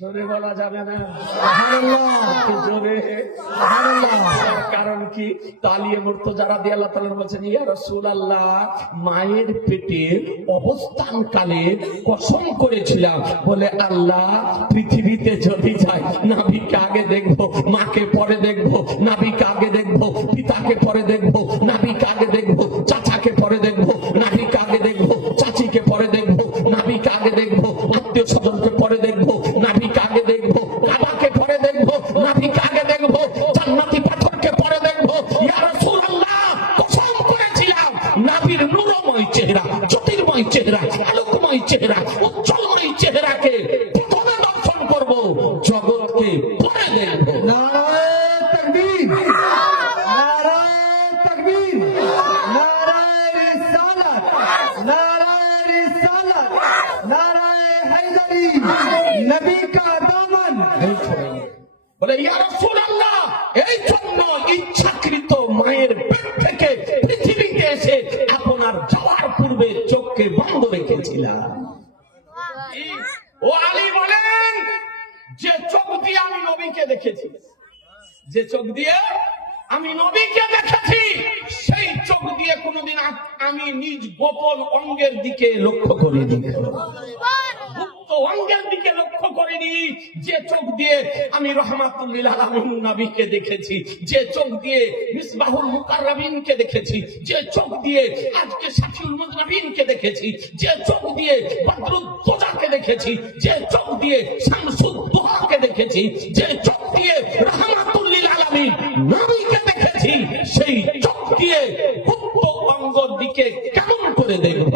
জোরে বলা যাবে না? জোরে কারণ কি? তালিয়ে মুর্তজা রাদিয়াল্লাহু তাআলা বলেছেন, ইয়া রাসূলুল্লাহ, মায়ের পেটে অবস্থান কালে কসম করেছিলাম, বলে আল্লাহ পৃথিবীতে যদি যাই, নবীকে আগে দেখবো, মাকে পরে দেখবো, নবীকে আগে দেখবো, পিতাকে পরে দেখবো, নবীকে আগে দেখবো, চাচাকে পরে দেখবো, নবীকে আগে দেখবো, চাচিকে পরে দেখবো, নবীকে আগে দেখবো, আত্মীয় স্বজনকে পরে দেখবো, নবীকে আগে দেখবো, কাবাকে পরে দেখবো, নবীকে আগে দেখবো, জান্নাতি পাথরকে পরে দেখবো। ইয়া রাসূলুল্লাহ, কসম করেছিলাম নবীর নূরময় চেহারা, জ্যোতির্ময় চেহারা, আলোকময় চেহারা, উজ্জ্বলময় চেহারাকে প্রথমে দর্শন করবো, জগৎকে পরে দেখবো। নারায়ে তাকবীর, নারায়ে তাকবীর, নারায়ে রিসালাত, নারায়ে রিসালাত, নারায়ে হায়দারি, নবী কা দামন। বলে ইয়া রাসূলুল্লাহ, এই জন্য ইচ্ছাকৃত মায়ের পেট থেকে পৃথিবীতে এসে আপনার যাওয়ার পূর্বে চোখকে বন্ধ রেখেছিলাম। ও আলী বলেন, যে চোখ দিয়ে আমি নবীকে দেখেছি, যে চোখ দিয়ে আমি নবীকে দেখেছি, সেই চোখ দিয়ে কোনোদিন আমি নিজ গোপন অঙ্গের দিকে লক্ষ্য করিনি, গুপ্ত অঙ্গের দিকে লক্ষ্য করিনি। যে চোখ দিয়ে আমি রাহমাতুল লিল আলামিন নবীকে দেখেছি, যে চোখ দিয়ে মিসবাহুল মুকাররামিনকে দেখেছি, যে চোখ দিয়ে আজকে শাফিউল মুজনাবিনকে দেখেছি, যে চোখ দিয়ে বদরুদ্দোজাকে দেখেছি, যে চোখ দিয়ে শামসুদ দুহাকে দেখেছি, যে চোখ দিয়ে রাহমাতুল লিল আলামিন নবীকে দেখেছি, সেই চোখ দিয়ে গুপ্ত অঙ্গের দিকে কেমন করে দেখব?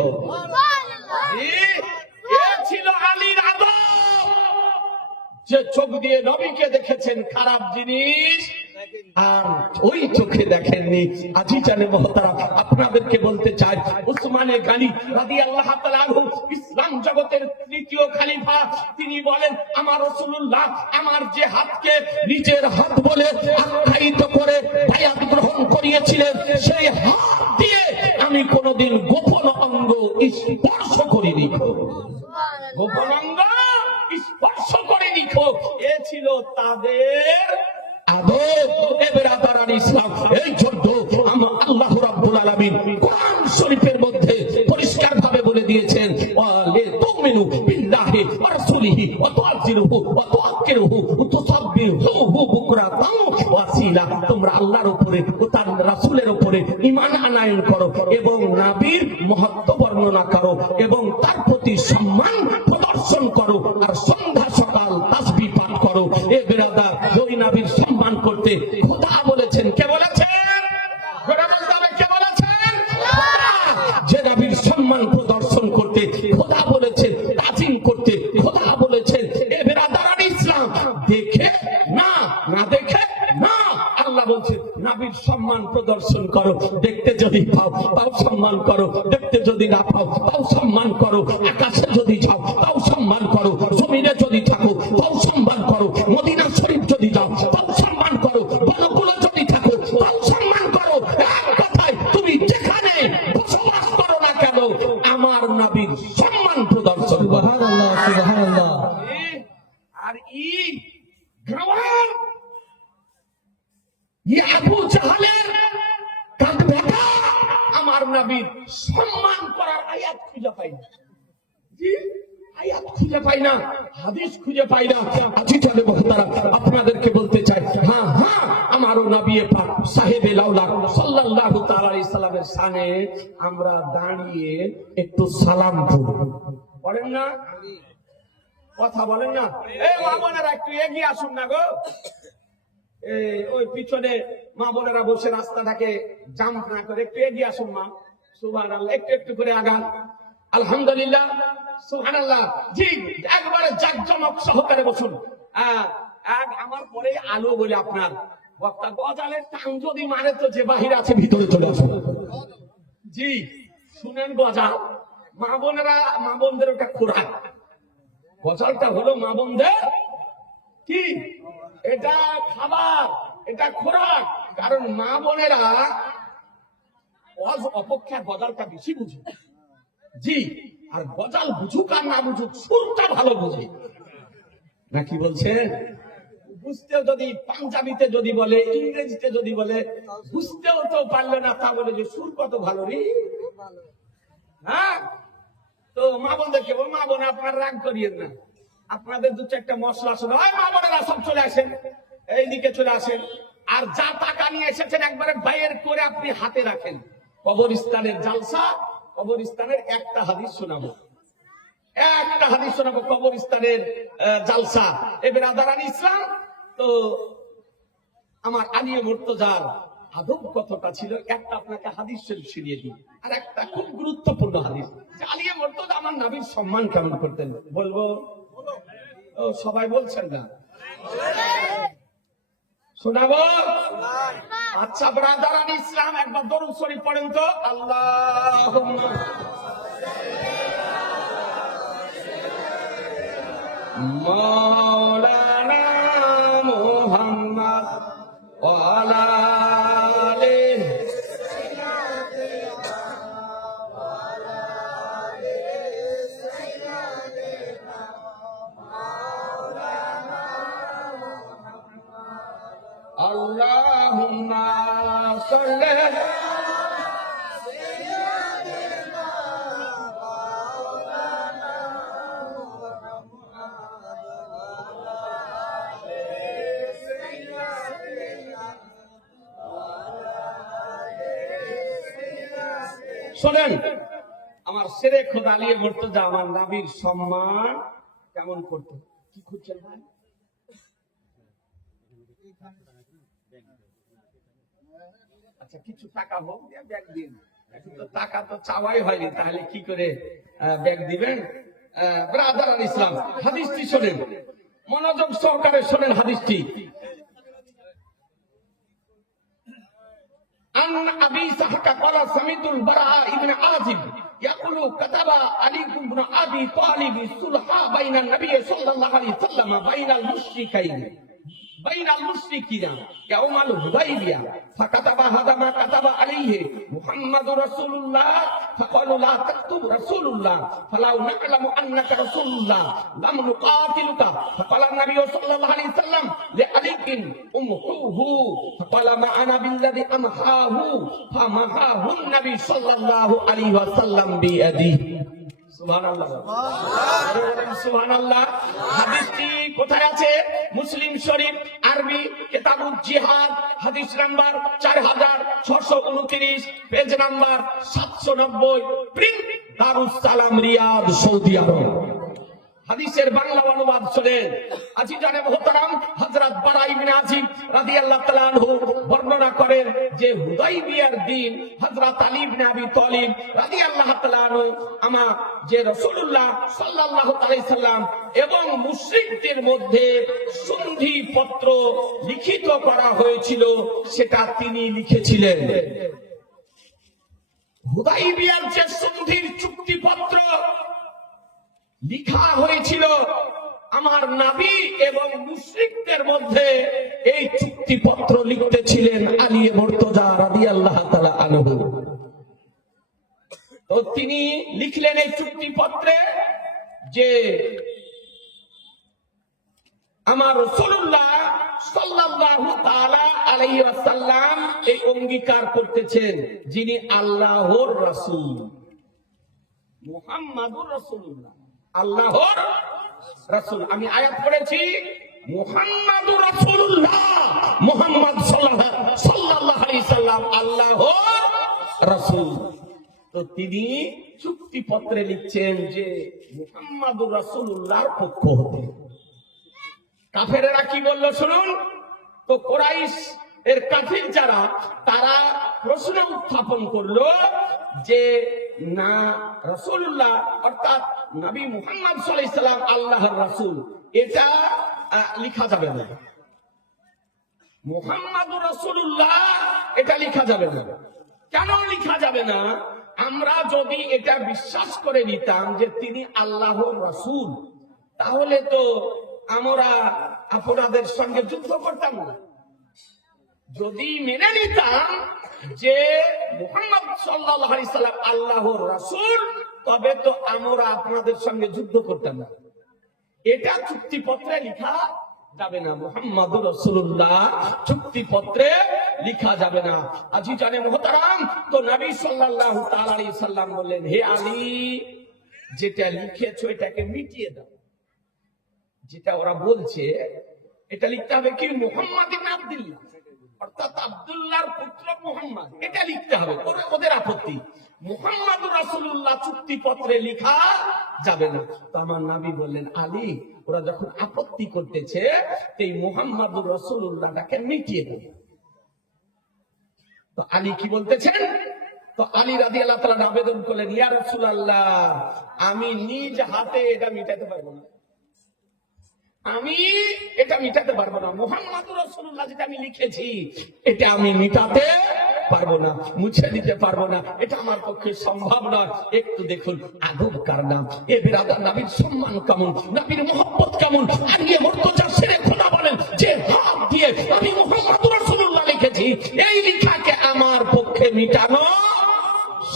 ছিল আলীর আদব। যে চোখ দিয়ে নবীকে দেখেছেন খারাপ জিনিস, আর ওই চোখে দেখেননি। আজি জানে মহতারা, আপনাদেরকে বলতে চাই, উসমানে গানি রাদিয়াল্লাহু তাআলা আনহু ইসলাম জগতের তৃতীয় খলিফা। তিনি বলেন, আমার রাসূলুল্লাহ আমার যে হাতকে নিজের হাত বলে আখ্যায়িত করে বায়াত গ্রহণ করিয়েছিলেন, সেই হাত দিয়ে আমি কোনোদিন গোপন অঙ্গ স্পর্শ করিনি, গোপন অঙ্গ স্পর্শ করিনি। এ ছিল তাদের আদব। বেরাদারান ইসলাম, এই জন্য আল্লাহ রাব্বুল আলামিন কোরআন শরীফের মধ্যে পরিষ্কার ভাবে বলে দিয়েছেন, ওয়ালে তুমিনু বিল্লাহি ওয়া রাসূলিহি ওয়া তুআযিরুহু ওয়া তুআক্কিরুহু ওয়া তুসাব্বিহুহু বুকরাতান ওয়া আসীলা। তোমরা আল্লাহর উপরে ও তার রাসূলের উপরে ঈমান আনয়ন করো এবং নবীর মহত্ব বর্ণনা করো এবং তার প্রতি সম্মান প্রদর্শন করো, আর সন্ধ্যা সকাল তাসবিহ পাঠ করো। এ বেরাদার, ওই নবীর সম্মান করতে খোদা বলেছেন। কে বলেছেন? কে বলেছেন? যে নবীর সম্মান প্রদর্শন করতে খোদা বলেছেন, তাজিম করতে খোদা বলেছেন। নবীর সম্মান প্রদর্শন করো, দেখতে যদি পাও তাও সম্মান করো, দেখতে যদি না পাও তাও সম্মান করো, আকাশে যদি যাও তাও সম্মান করো, জমিনে যদি থাকো তাও সম্মান করো, মদিনা শরীফ যদি যাও তাও সম্মান করো, বনকুলে যদি থাকো তাও সম্মান করো। এক কথায় তুমি যেখানে বসবাস করো না কেন আমার নবীর সম্মান প্রদর্শন করো। সুবহানাল্লাহ, সুবহানাল্লাহ। আর গাওয়ার আবু জাহালের কাক বেটা আমার নবীর সম্মান করার আয়াত খুঁজে পাই না। জি, আয়াত খুঁজে পাই না, হাদিস খুঁজে পাই না। আজি চলে মহতারা, আপনাদেরকে বলতে চাই, হ্যাঁ হ্যাঁ আমারও নবী পাক সাহেবে লাউলা সাল্লাল্লাহু তাআলা আলাইহি সাল্লামের শানে আমরা দাঁড়িয়ে একটু সালাম করব। পড়েন না, কথা বলেন না। এই মা বোনেরা একটু এগিয়ে আসুন না গো। ওই পিছনে মা বোনেরা বসে রাস্তাটাকে জাম্প না করে একটু এগিয়ে আসুন মা। সুবহানাল্লাহ, একটু একটু করে আগান। আলহামদুলিল্লাহ, সুবহানাল্লাহ। জি, একবারে জাকজমক সহকারে বসুন। আমার পরে আলো বলে আপনার বক্তা গজালের টান যদি মারে তো যে বাহির আছে ভিতরে চলে আসুন। জি, শুনেন গজাল, মা বোনেরা, মা বোনদের ওটা খোরাক। গজালটা হলো মা বোনদের কি, এটা খাবার, এটা খোরাক। কারণ মা বোনেরা অপেক্ষা গজালটা বেশি বুঝে। জি, আর গজাল বুঝুক আর না বুঝুক সুরটা ভালো বুঝে না। কি বলছেন? বুঝতেও যদি পাঞ্জাবিতে যদি বলে, ইংরেজিতে যদি বলে, বুঝতেও তো পারলে না, তা বলে যে সুর কত ভালো রে। হ্যাঁ, তো মা বোনদেরকে বল, মা বোন আপনার রাগ করিয়েন না, আপনাদের দু চারটা মশলা শোনা হয়, মা বোনেরা সব চলে আসেন, এইদিকে চলে আসেন। আর যা টাকা নিয়ে এসেছেন একবারে বাইর করে আপনি হাতে রাখেন। কবরস্থানের জালসা, কবরস্থানের একটা হাদিস শোনাবো, একটা হাদিস শোনাবো কবরস্থানের জালসা। এ বেরাদারান ইসলাম, তো আমার আলিয়ে মুর্তজার আদব কতটা ছিল একটা আপনাকে হাদিস শরীফ শুনিয়ে দিই। আর একটা খুব গুরুত্বপূর্ণ হাদিস, যে আলিয়ে মুর্তজা আমার নবীর সম্মান কেমন করতেন। বলবো? ও সবাই বলছেন না, শোনাবো? আচ্ছা ব্রাদারান ইসলাম, একবার দরুদ শরীফ পড়েন তো। আল্লাহুম্মা মাওলানা মুহাম্মদ ওয়া আলা আলিহি আল্লাহুম্মা সাল্লি শোনেন, আমার শেরে খোদা আলিয়ে মুর্তজা আমার নবীর সম্মান কেমন করত। কি খুঁজছেন ভাই? আচ্ছা, কিছু টাকা হোক, ব্যাগ দিন। এখন তো টাকা তো চাওয়াই হয়নি, তাহলে কি করে ব্যাগ দিবেন? ব্রাদারান ইসলাম, হাদিসটি শোনেন, মনোযোগ সহকারে শোনেন হাদিসটি। عن أبي سحك قال سمعت البراء ابن عازب يقول كتب علي بن أبي طالب الصلح بين النبي صلى الله عليه وسلم بين المشركين يوم الحديبية فكتب هذا ما كتب عليه محمد رسول الله فقالوا لا تكتب رسول الله فلو نعلم أنك رسول الله لم نقاتلك فقال النبي صلى الله عليه وسلم لعلي امحوه فقال ما أنا بالذي أمحاه فمحاه النبي صلى الله عليه وسلم بيده সুবহানাল্লাহ, সুবহানাল্লাহ। হাদিসটি কোথায় আছে? মুসলিম শরীফ আরবি কিতাবুল জিহাদ, হাদিস number 4629, page number 790, print Darus Salam, Riyad, Saudi আরব। হাদিসের বাংলা অনুবাদ শোনেন। আজিজানে মুহতারাম, হযরত বারা ইবনে আযিব রাদিয়াল্লাহু তাআলা আনহু বর্ণনা করেন যে হুদাইবিয়ার দিন হযরত আলী ইবনে আবি তালিব রাদিয়াল্লাহু তাআলা আনহু আমার যে রাসূলুল্লাহ সাল্লাল্লাহু আলাইহি সাল্লাম এবং মুশরিকদের মধ্যে সন্ধি পত্র লিখিত করা হয়েছিল, সেটা তিনি লিখেছিলেন। হুদাইবিয়ার যে সন্ধির চুক্তিপত্র লিখা হয়েছিল, আমার নবী এবং মুশরিকদের মধ্যে এই চুক্তিপত্র লিখতেছিলেন আলী মুর্তজা রাদিয়াল্লাহু তাআলা আনহু। তো তিনি লিখলেন এই চুক্তিপত্রে যে আমার রাসূলুল্লাহ সাল্লাল্লাহু তাআলা আলাইহি ওয়াসাল্লাম এই অঙ্গীকার করতেছেন যিনি আল্লাহর রাসূল, মুহাম্মাদুর রাসূলুল্লাহ, আল্লাহর রাসূল। আমি আয়াত পড়েছি, মুহাম্মাদুর রাসূলুল্লাহ, মুহাম্মদ সাল্লাল্লাহু আলাইহি সাল্লাম আল্লাহর রাসূল। তো তিনি চুক্তিপত্রে লিখছেন যে মুহাম্মাদুর রাসূলুল্লাহর পক্ষ হতে। কাফেরেরা কি বললো শুনুন। তো কুরাইশ এর কাফির যারা, তারা প্রশ্ন উত্থাপন করলো যে না, রাসূলুল্লাহ অর্থাৎ নবী মুহাম্মদ সাল্লাল্লাহু আলাইহি সাল্লাম আল্লাহর রাসূল, এটা লেখা যাবে না। মুহাম্মাদুর রাসূলুল্লাহ এটা লেখা যাবে না। কেন লেখা যাবে না? আমরা যদি এটা বিশ্বাস করে নিতাম যে তিনি আল্লাহর রাসূল, তাহলে তো আমরা আপনাদের সঙ্গে যুদ্ধ করতাম না। যদি মেনে নিতাম যে মুহাম্মদ সাল্লাল্লাহু আলাইহি সাল্লাম আল্লাহর রাসূল, তবে তো আমরা আপনাদের সঙ্গে যুদ্ধ করতাম না। এটা চুক্তিপত্রে লেখা যাবে না। মুহাম্মাদুর রাসূলুল্লাহ চুক্তিপত্রে লেখা যাবে না। আজিজানে মুহতারাম, তো নবী সাল্লাল্লাহু তাআলা আলাইহি সাল্লাম বললেন, হে আলী, যেটা লিখেছো এটাকে মিটিয়ে দাও। যেটা ওরা বলছে এটা লিখতে হবে কি, মুহাম্মদ ইবনে আব্দুল্লাহ, অর্থাৎ আব্দুল্লাহর পুত্র মুহাম্মদ, এটা লিখতে হবে। ওদের আপত্তি, মুহাম্মাদুর রাসূলুল্লাহ চুক্তিপত্রে লেখা যাবে না। তো আমার নবী বললেন, আলী, ওরা যখন আপত্তি করতেছে, এই মুহাম্মাদুর রাসূলুল্লাহটাকে মিটিয়ে দাও। তো আলী কি বলতেছেন? তো আলী রাদিয়াল্লাহু তাআলা আবেদন করলেন, ইয়া রাসূলুল্লাহ, আমি নিজ হাতে এটা মিটাতে পারবো না। আমি এটা মিটাতে পারবো না। মুহাম্মাদুর রাসূলুল্লাহ যেটা আমি লিখেছি, এটা আমি মিটাতে পারবো না, মুছে দিতে পারবো না। এটা আমার পক্ষে সম্ভব নয়। একটু দেখুন আদব কার নাম, এ বিরাদার নবীর সম্মান কেমন, নবীর মহব্বত কেমন। আর ইয়ে মুর্তজা শেরে খোদা বলেন যে হাত দিয়ে আমি মুহাম্মাদুর রাসূলুল্লাহ লিখেছি, এই লেখাকে আমার পক্ষে মিটানো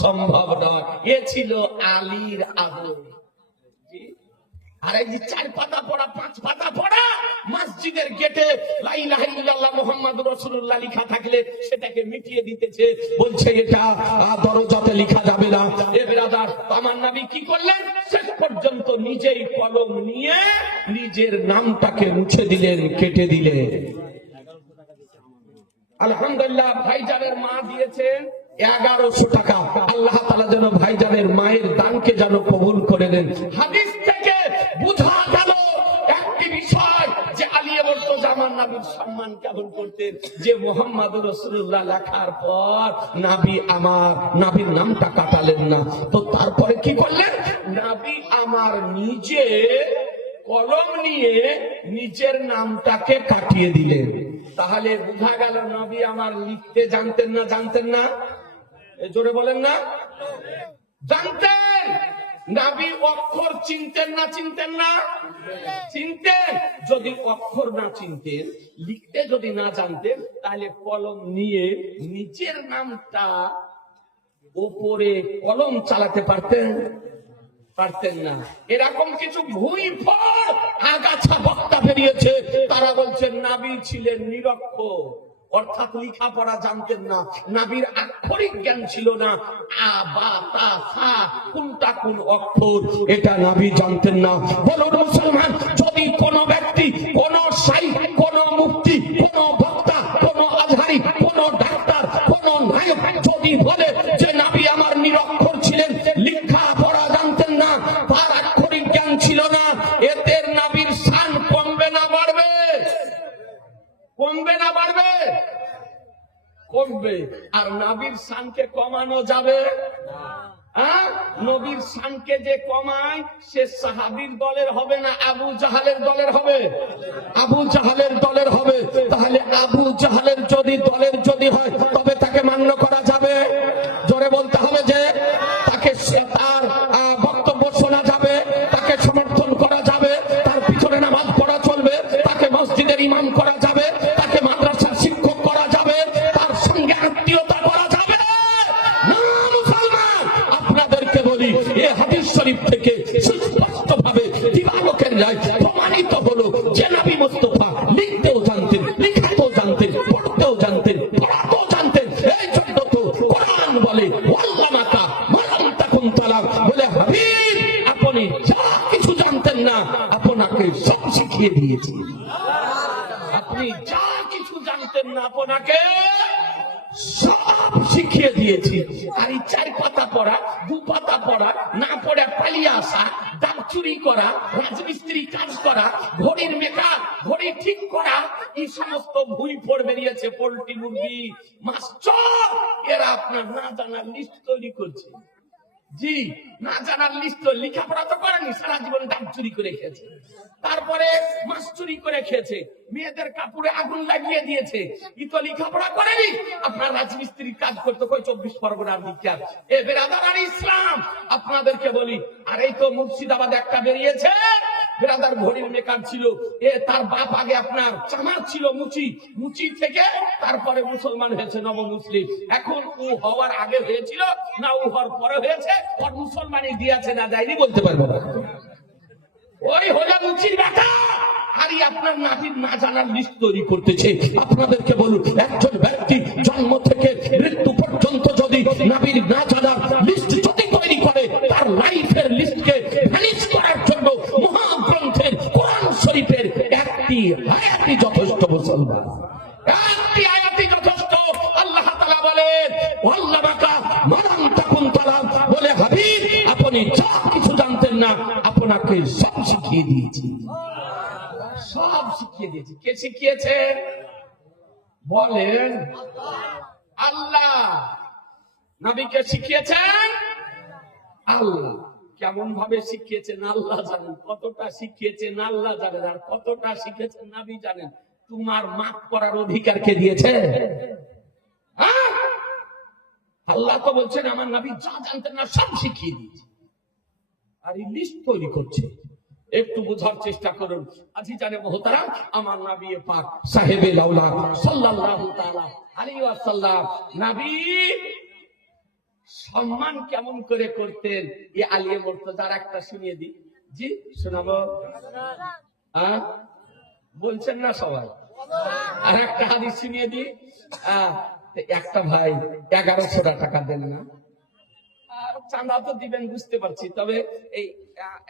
সম্ভব নয়। এ ছিল আলীর আদব। আর এই যে 4 পাতা পড়া, 5 পাতা পড়া, মসজিদের গেটে লা ইলাহা ইল্লাল্লাহ মুহাম্মাদুর রাসূলুল্লাহ লেখা থাকলে সেটাকে মিটিয়ে দিতেছে, বলছে এটা দরজাতে লেখা যাবে না। এ বিরাদার, আমার নবী কি করলেন? শেষ পর্যন্ত নিজেই কলম নিয়ে নিজের নামটাকে মুছে দিলেন, কেটে দিলেন। আলহামদুলিল্লাহ, ভাইজানের মা দিয়েছেন 1100 টাকা। আল্লাহ তাআলা যেন ভাইজানের মায়ের দানকে যেন কবুল করে দেন। হাদিস থেকে বুঝা গেল একটি বিষয় যে আলী মুর্তজা আমার নবীর সম্মান কেমন করতেন, যে মুহাম্মাদুর রাসূলুল্লাহ লেখার পর নবীর নামটা কাটালেন না। তো তারপরে কি করলেন? নবী আমার নিজে কলম নিয়ে নিজের নামটাকে কাটিয়ে দিলেন। তাহলে বুঝা গেল নবী আমার লিখতে জানতেন না, জানতেন না? জোরে বলেন না? জানতেন। নবী অক্ষর চিনতেন না, চিনতেন না? চিনতেন। যদি অক্ষর না চিনতেন, লিখতে যদি না জানতেন, তাহলে কলম নিয়ে নিজের নামটা উপরে কলম চালাতে পারতেন? পারতেন না। এরকম কিছু ভুঁই ফল আগাছা বক্তা বেরিয়েছে, তারা বলছেন নবী ছিলেন নিরক্ষর, অর্থাৎ লেখাপড়া জানতেন না, নবীর আক্ষরিক জ্ঞান ছিল না। আ বা তা সা কোনটা কোন অক্ষর, এটা নবী জানতেন না। বলুন মুসলমান, যদি কোন ব্যক্তি, কোন শাইখ, কোন মুফতি, কোন বক্তা, কোন আজহারি, কোন ডাক্তার, কোন নায়ক যদি বলে যে নবী আমার নিরক্ষর ছিলেন, লেখাপড়া জানতেন না, তার আক্ষরিক জ্ঞান ছিল না, শানকে কমানো যাবে? হ্যাঁ, নবীর শানকে যে কমায় সে সাহাবীর দলের হবে না আবু জাহালের দলের হবে? আবু জাহালের দলের হবে। তাহলে আবু জাহালের যদি হয় তবে তাকে মান্য করা যাবে? জোরে বলতে হবে যে তাকে তার বক্তব্য শোনা যাবে, তাকে সমর্থন করা যাবে, তার পিছনে নামাজ পড়া চলবে, তাকে মসজিদের ইমাম করা যাবে, তাকে মাদ্রাসার শিক্ষক করা যাবে, তার সঙ্গে আত্মীয়তা করা যাবে না। মুসলমান, আপনাদেরকে বলি এ হাদিস শরীফ থেকে সুস্পষ্টভাবে দিবালোকের ন্যায় প্রমাণিত হলো যে নবী মুস্তাফা লিখতেও জানতেন, লিখতেও জানতেন, পড়তেও জানতেন, পড়াতেও জানতেন। এই জন্য তো কোরআন বলে ওয়াল্লামাকা মালাম তাকুন তালাক, বলে হাবিব আপনি যা কিছু জানতেন না আপনাকে সব শিখিয়ে দিয়েছি। আপনি যা কিছু জানতেন না আপনাকে সব শিখিয়ে দিয়েছি। আর এই 4 পাতা পড়া, 2 পাতা পড়া, না পড়ে পালিয়ে আসা, দাগ চুরি করা, রাজমিস্ত্রি কাজ করা, ঘড়ির মেকআপ, ঘড়ি ঠিক করা, এই সমস্ত ভুঁই পড়ে বেরিয়েছে পোল্ট্রি মুরগি মাস্টার। এরা আপনার না জানার লিস্ট তৈরি করছে। জি, না জানার লিস্ট, লেখাপড়া তো করেনি, সারা জীবন দাগ চুরি করে খেয়েছে, তারপরে মাছ চুরি করে খেয়েছে, মেয়েদের কাপড়ে আগুন লাগিয়ে দিয়েছে, ই তো লেখাপড়া করেনি। আপনার রাজমিস্ত্রির কাজ করতে কই 24 পরগনার বিখ্যাত। এ বেরাদার আর ইসলাম, আপনাদেরকে বলি, আর এই তো মুর্শিদাবাদ একটা বেরিয়েছে, বেরাদার ঘড়ির মেকার ছিল, তার বাপ আগে আপনার চামার ছিল, মুচি থেকে তারপরে মুসলমান হয়েছে, নব মুসলিম। এখন ও হওয়ার আগে হয়েছিল না ও হওয়ার পরে হয়েছে, ওর মুসলমানই দিয়েছে না যায়নি বলতে পারবো না। ওই হলো মুচির বেটা। আর আপনার নাবির না জানার লিস্ট তৈরি করতেছে। আপনাদেরকে বলুন, একজন ব্যক্তি জন্ম থেকে মৃত্যু পর্যন্ত যদি নাবির না জানার লিস্ট যদি তৈরি করে, তার লাইফের লিস্টকে ভ্যানিশ করার জন্য মহাগ্রন্থের কোরআন শরীফের একটি আয়াতই যথেষ্ট। মুসলমান, একটি আয়াতই যথেষ্ট। আল্লাহ তাআলা বলেন ওয়াল্লামাকা মালাম তাকুন তালাক, বলে হাবিব আপনি যা কিছু জানতেন না আপনাকে সব শিখিয়ে দিয়েছি। সব শিখিয়ে দিয়েছি। কে শিখিয়েছে বলেন? আল্লাহ। নবীকে শিখিয়েছেন আল্লাহ। কেমন ভাবে শিখিয়েছেন আল্লাহ জানেন, কতটা শিখিয়েছেন আল্লাহ জানেন, আর কতটা শিখেছেন নবী জানেন। তোমার মাফ করার অধিকার কে দিয়েছে? আল্লাহ তো বলছেন আমার নবী যা জানতেন না সব শিখিয়ে দিয়েছে। আর এই লিস্ট তৈরি করছে। একটু বোঝার চেষ্টা করুন। আজি জানে মোহতারাম, আমার নবী পাক সাহেবে লাউলাদ সাল্লাল্লাহু তাআলা আলাইহি ওয়াসাল্লাম নবী সম্মান কেমন করে করতেন, এই আলিয়ে মুর্তজার একটা শুনিয়ে দিই। জি শোনাবো? বলছেন না সবাই? আর একটা হাদিস শুনিয়ে দিই। একটা ভাই 1100 টাকা দেন না, চাঁদা তো দিবেন বুঝতে পারছি, তবে এই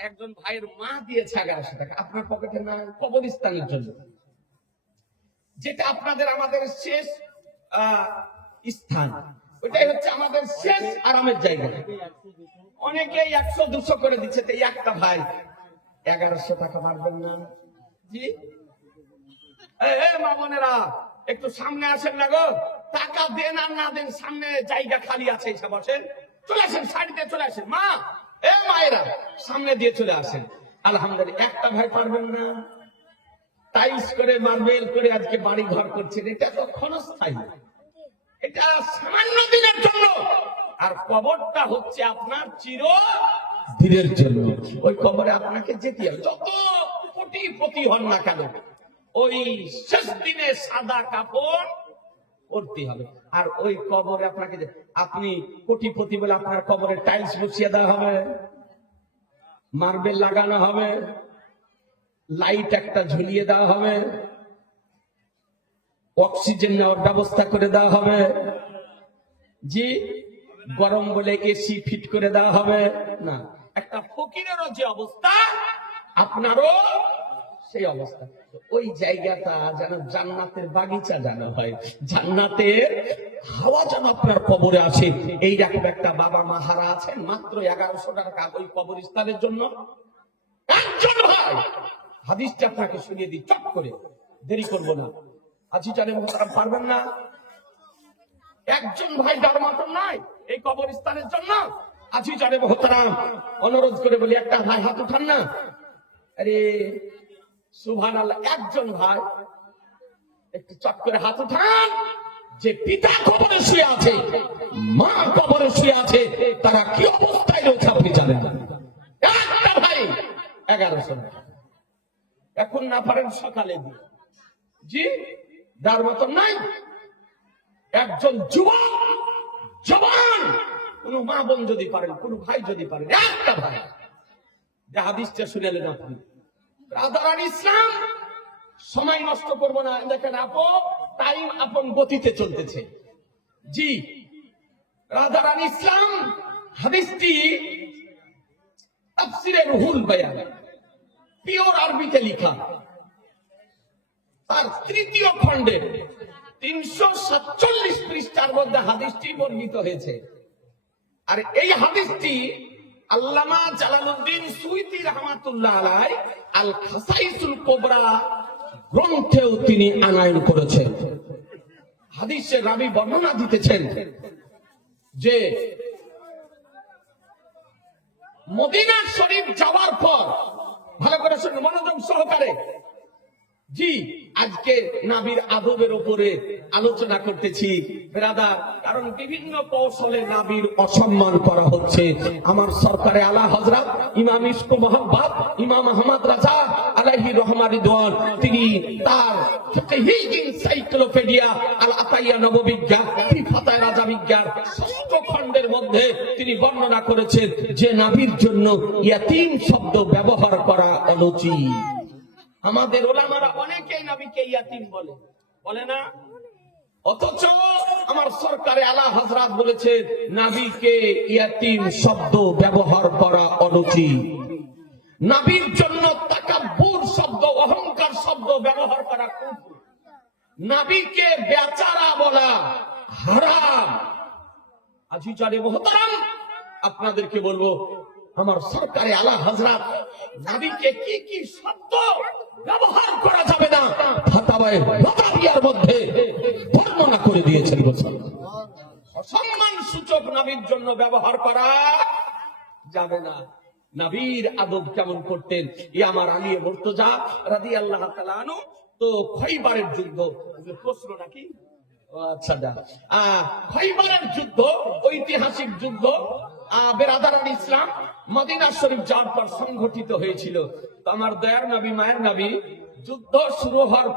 একজন ভাইয়ের মা দিয়েছে 1100 টাকা আপনার পকেটে না, কবরস্থানের জন্য, যেটা আপনাদের আমাদের শেষ স্থান, ওইটাই হচ্ছে আমাদের শেষ আরামের জায়গা। অনেকেই 100-200 করে দিচ্ছে, তো একটা ভাই 1100 টাকা মারবেন না? জি মা বোনেরা একটু সামনে আসেন না গো, টাকা দেন আর না দেন, সামনে জায়গা খালি আছে, এসে বসেন, চলে আসেন, সাইডে চলে আসেন। মা মায়েরা সামনে দিয়ে চলে আসেন। আলহামদুলিল্লাহ। একটা ভাই পারবেন না? টাইলস করে মার্বেল করে আজকে বাড়ি ঘর করছেন, এটা তো ক্ষণস্থায়ী, এটা সামান্য দিনের জন্য। আর কবরটা হচ্ছে আপনার চিরদিনের জন্য। ওই কবরে আপনাকে যেতে হবে, যত কোটিপতি হন না কেন, ওই শেষ দিনে সাদা কাপড় পরতে হবে। আর ওই কবরে আপনাকে, আপনি কোটিপতি বলে আপনার কবরে টাইলস বসিয়ে দেওয়া হবে, মার্বেল লাগানো হবে, লাইট একটা ঝুলিয়ে দেওয়া হবে, অক্সিজেন নেওয়ার ব্যবস্থা করে দেওয়া হবে, জি গরম বলে এসি ফিট করে দেওয়া হবে না। একটা ফকিরেরও যে অবস্থা আপনারও সেই অবস্থা। ওই জায়গাটা যেন জান্নাতের বাগিচা যেন হয়, জান্নাতের হাওয়া যেন আপনার কবরে আসে। এইরকম একটা বাবা মা হারা আছেন, মাত্র 1100 টাকা ওই কবরস্থানের জন্য একজন ভাই। হাদিসটা আপনাকে শুনিয়ে দিই চট করে, দেরি করবো না। আজি জানে মোহতারাম, পারবেন না? একজন ভাই ডারমাটন নাই এই কবরস্থানের জন্য। আজি জানে মোহতারাম, অনুরোধ করে বলি একটা ভাই হাত উঠান না। আরে সুবহানাল্লাহ, একজন ভাই একটু চট করে হাত উঠান। যে পিতা কবরে শুয়ে আছে, মা কবরে শুয়ে আছে, তারা কি অবস্থায় রয়েছে আপনি জানেন না? একটা ভাই 1100 এখন না পারেন সকালে দিয়ে জি যার মতন নাই। একজন যুবক জওয়ান কোন মা বোন যদি পারেন, কোন ভাই যদি পারেন, একটা ভাই যে হাদিসটা শুনেলেন আপনি। রাধারান ইসলাম, সময় নষ্ট করব না, দেখেন টাইম আপন গতিতে চলতেছে। জি রাধারান ইসলাম হাদিসটি তাফসিরে রুহুল বায়ান পিওর আরবিতে লেখা, তার তৃতীয় খণ্ডে 347 পৃষ্ঠার মধ্যে হাদিসটি বর্ণিত হয়েছে। আর এই হাদিসটি আল্লামা জালালউদ্দিন সুয়ুতী রাহমাতুল্লাহ আলাইহি আল খাসাইসুল কুবরা গ্রন্থেও তিনি আনয়ন করেছেন। হাদিসের রাবী বর্ণনা দিতেছেন যে মদিনা শরীফ যাওয়ার পর, ভালো করে শুনুন মনোযোগ সহকারে, জি আজকে নাবির আদবের উপরে আলোচনা করতেছি ব্রাদার, কারণ বিভিন্ন কৌশলে নাবির অসম্মান করা হচ্ছে। আমার সরকারে আলা হযরত ইমাম ইশক মোহাম্মদ ইমাম আহমদ রাজা আলাইহি রহমাতুল্লাহ তিনি তার ফিকহি এনসাইক্লোপিডিয়া আল আতাইয়া নববিজ্ঞা ফি ফাতায় রাজা বিজ্ঞান 6ষ্ঠ খণ্ডের মধ্যে তিনি বর্ণনা করেছেন যে নাবির জন্য ইয়াতীম শব্দ ব্যবহার করা অনুচিত। আমাদের ওলামারা অনেকেই নবীকে ইয়াতীম বলে, বলে না? অথচ আমার সরকারে আলা হযরত বলেছে নবীকে ইয়াতীম শব্দ ব্যবহার করা অনুচিত। নবীর জন্য তাকাব্বুর শব্দ, অহংকার শব্দ ব্যবহার করা কুফর। নবীকে বেচারা বলা হারাম। আজি জানে মোহতারাম, আপনাদেরকে বলবো আমার সরকারে আলা হযরত নবীকে কি কি শব্দ ব্যবহার করা যাবে না ফাতাওয়ায়ে রাদাবিয়ার মধ্যে বর্ণনা করে দিয়েছেন। অসম্মান সূচক নবীর জন্য ব্যবহার করা যাবে না। নবীর আদব কেমন করতেন, আমার আলী মুর্তজা রাদিয়াল্লাহু তাআলা আনহু তো খৈবারের যুদ্ধ, প্রশ্ন নাকি? আচ্ছা, খৈবারের যুদ্ধ ঐতিহাসিক যুদ্ধ বেরাদারান ইসলাম মদিনা শরীফ যাওয়ার পর সংঘটিত হয়েছিল। তো আমার দয়ার নবী মায়ের নবী যুদ্ধ শুরু হওয়ার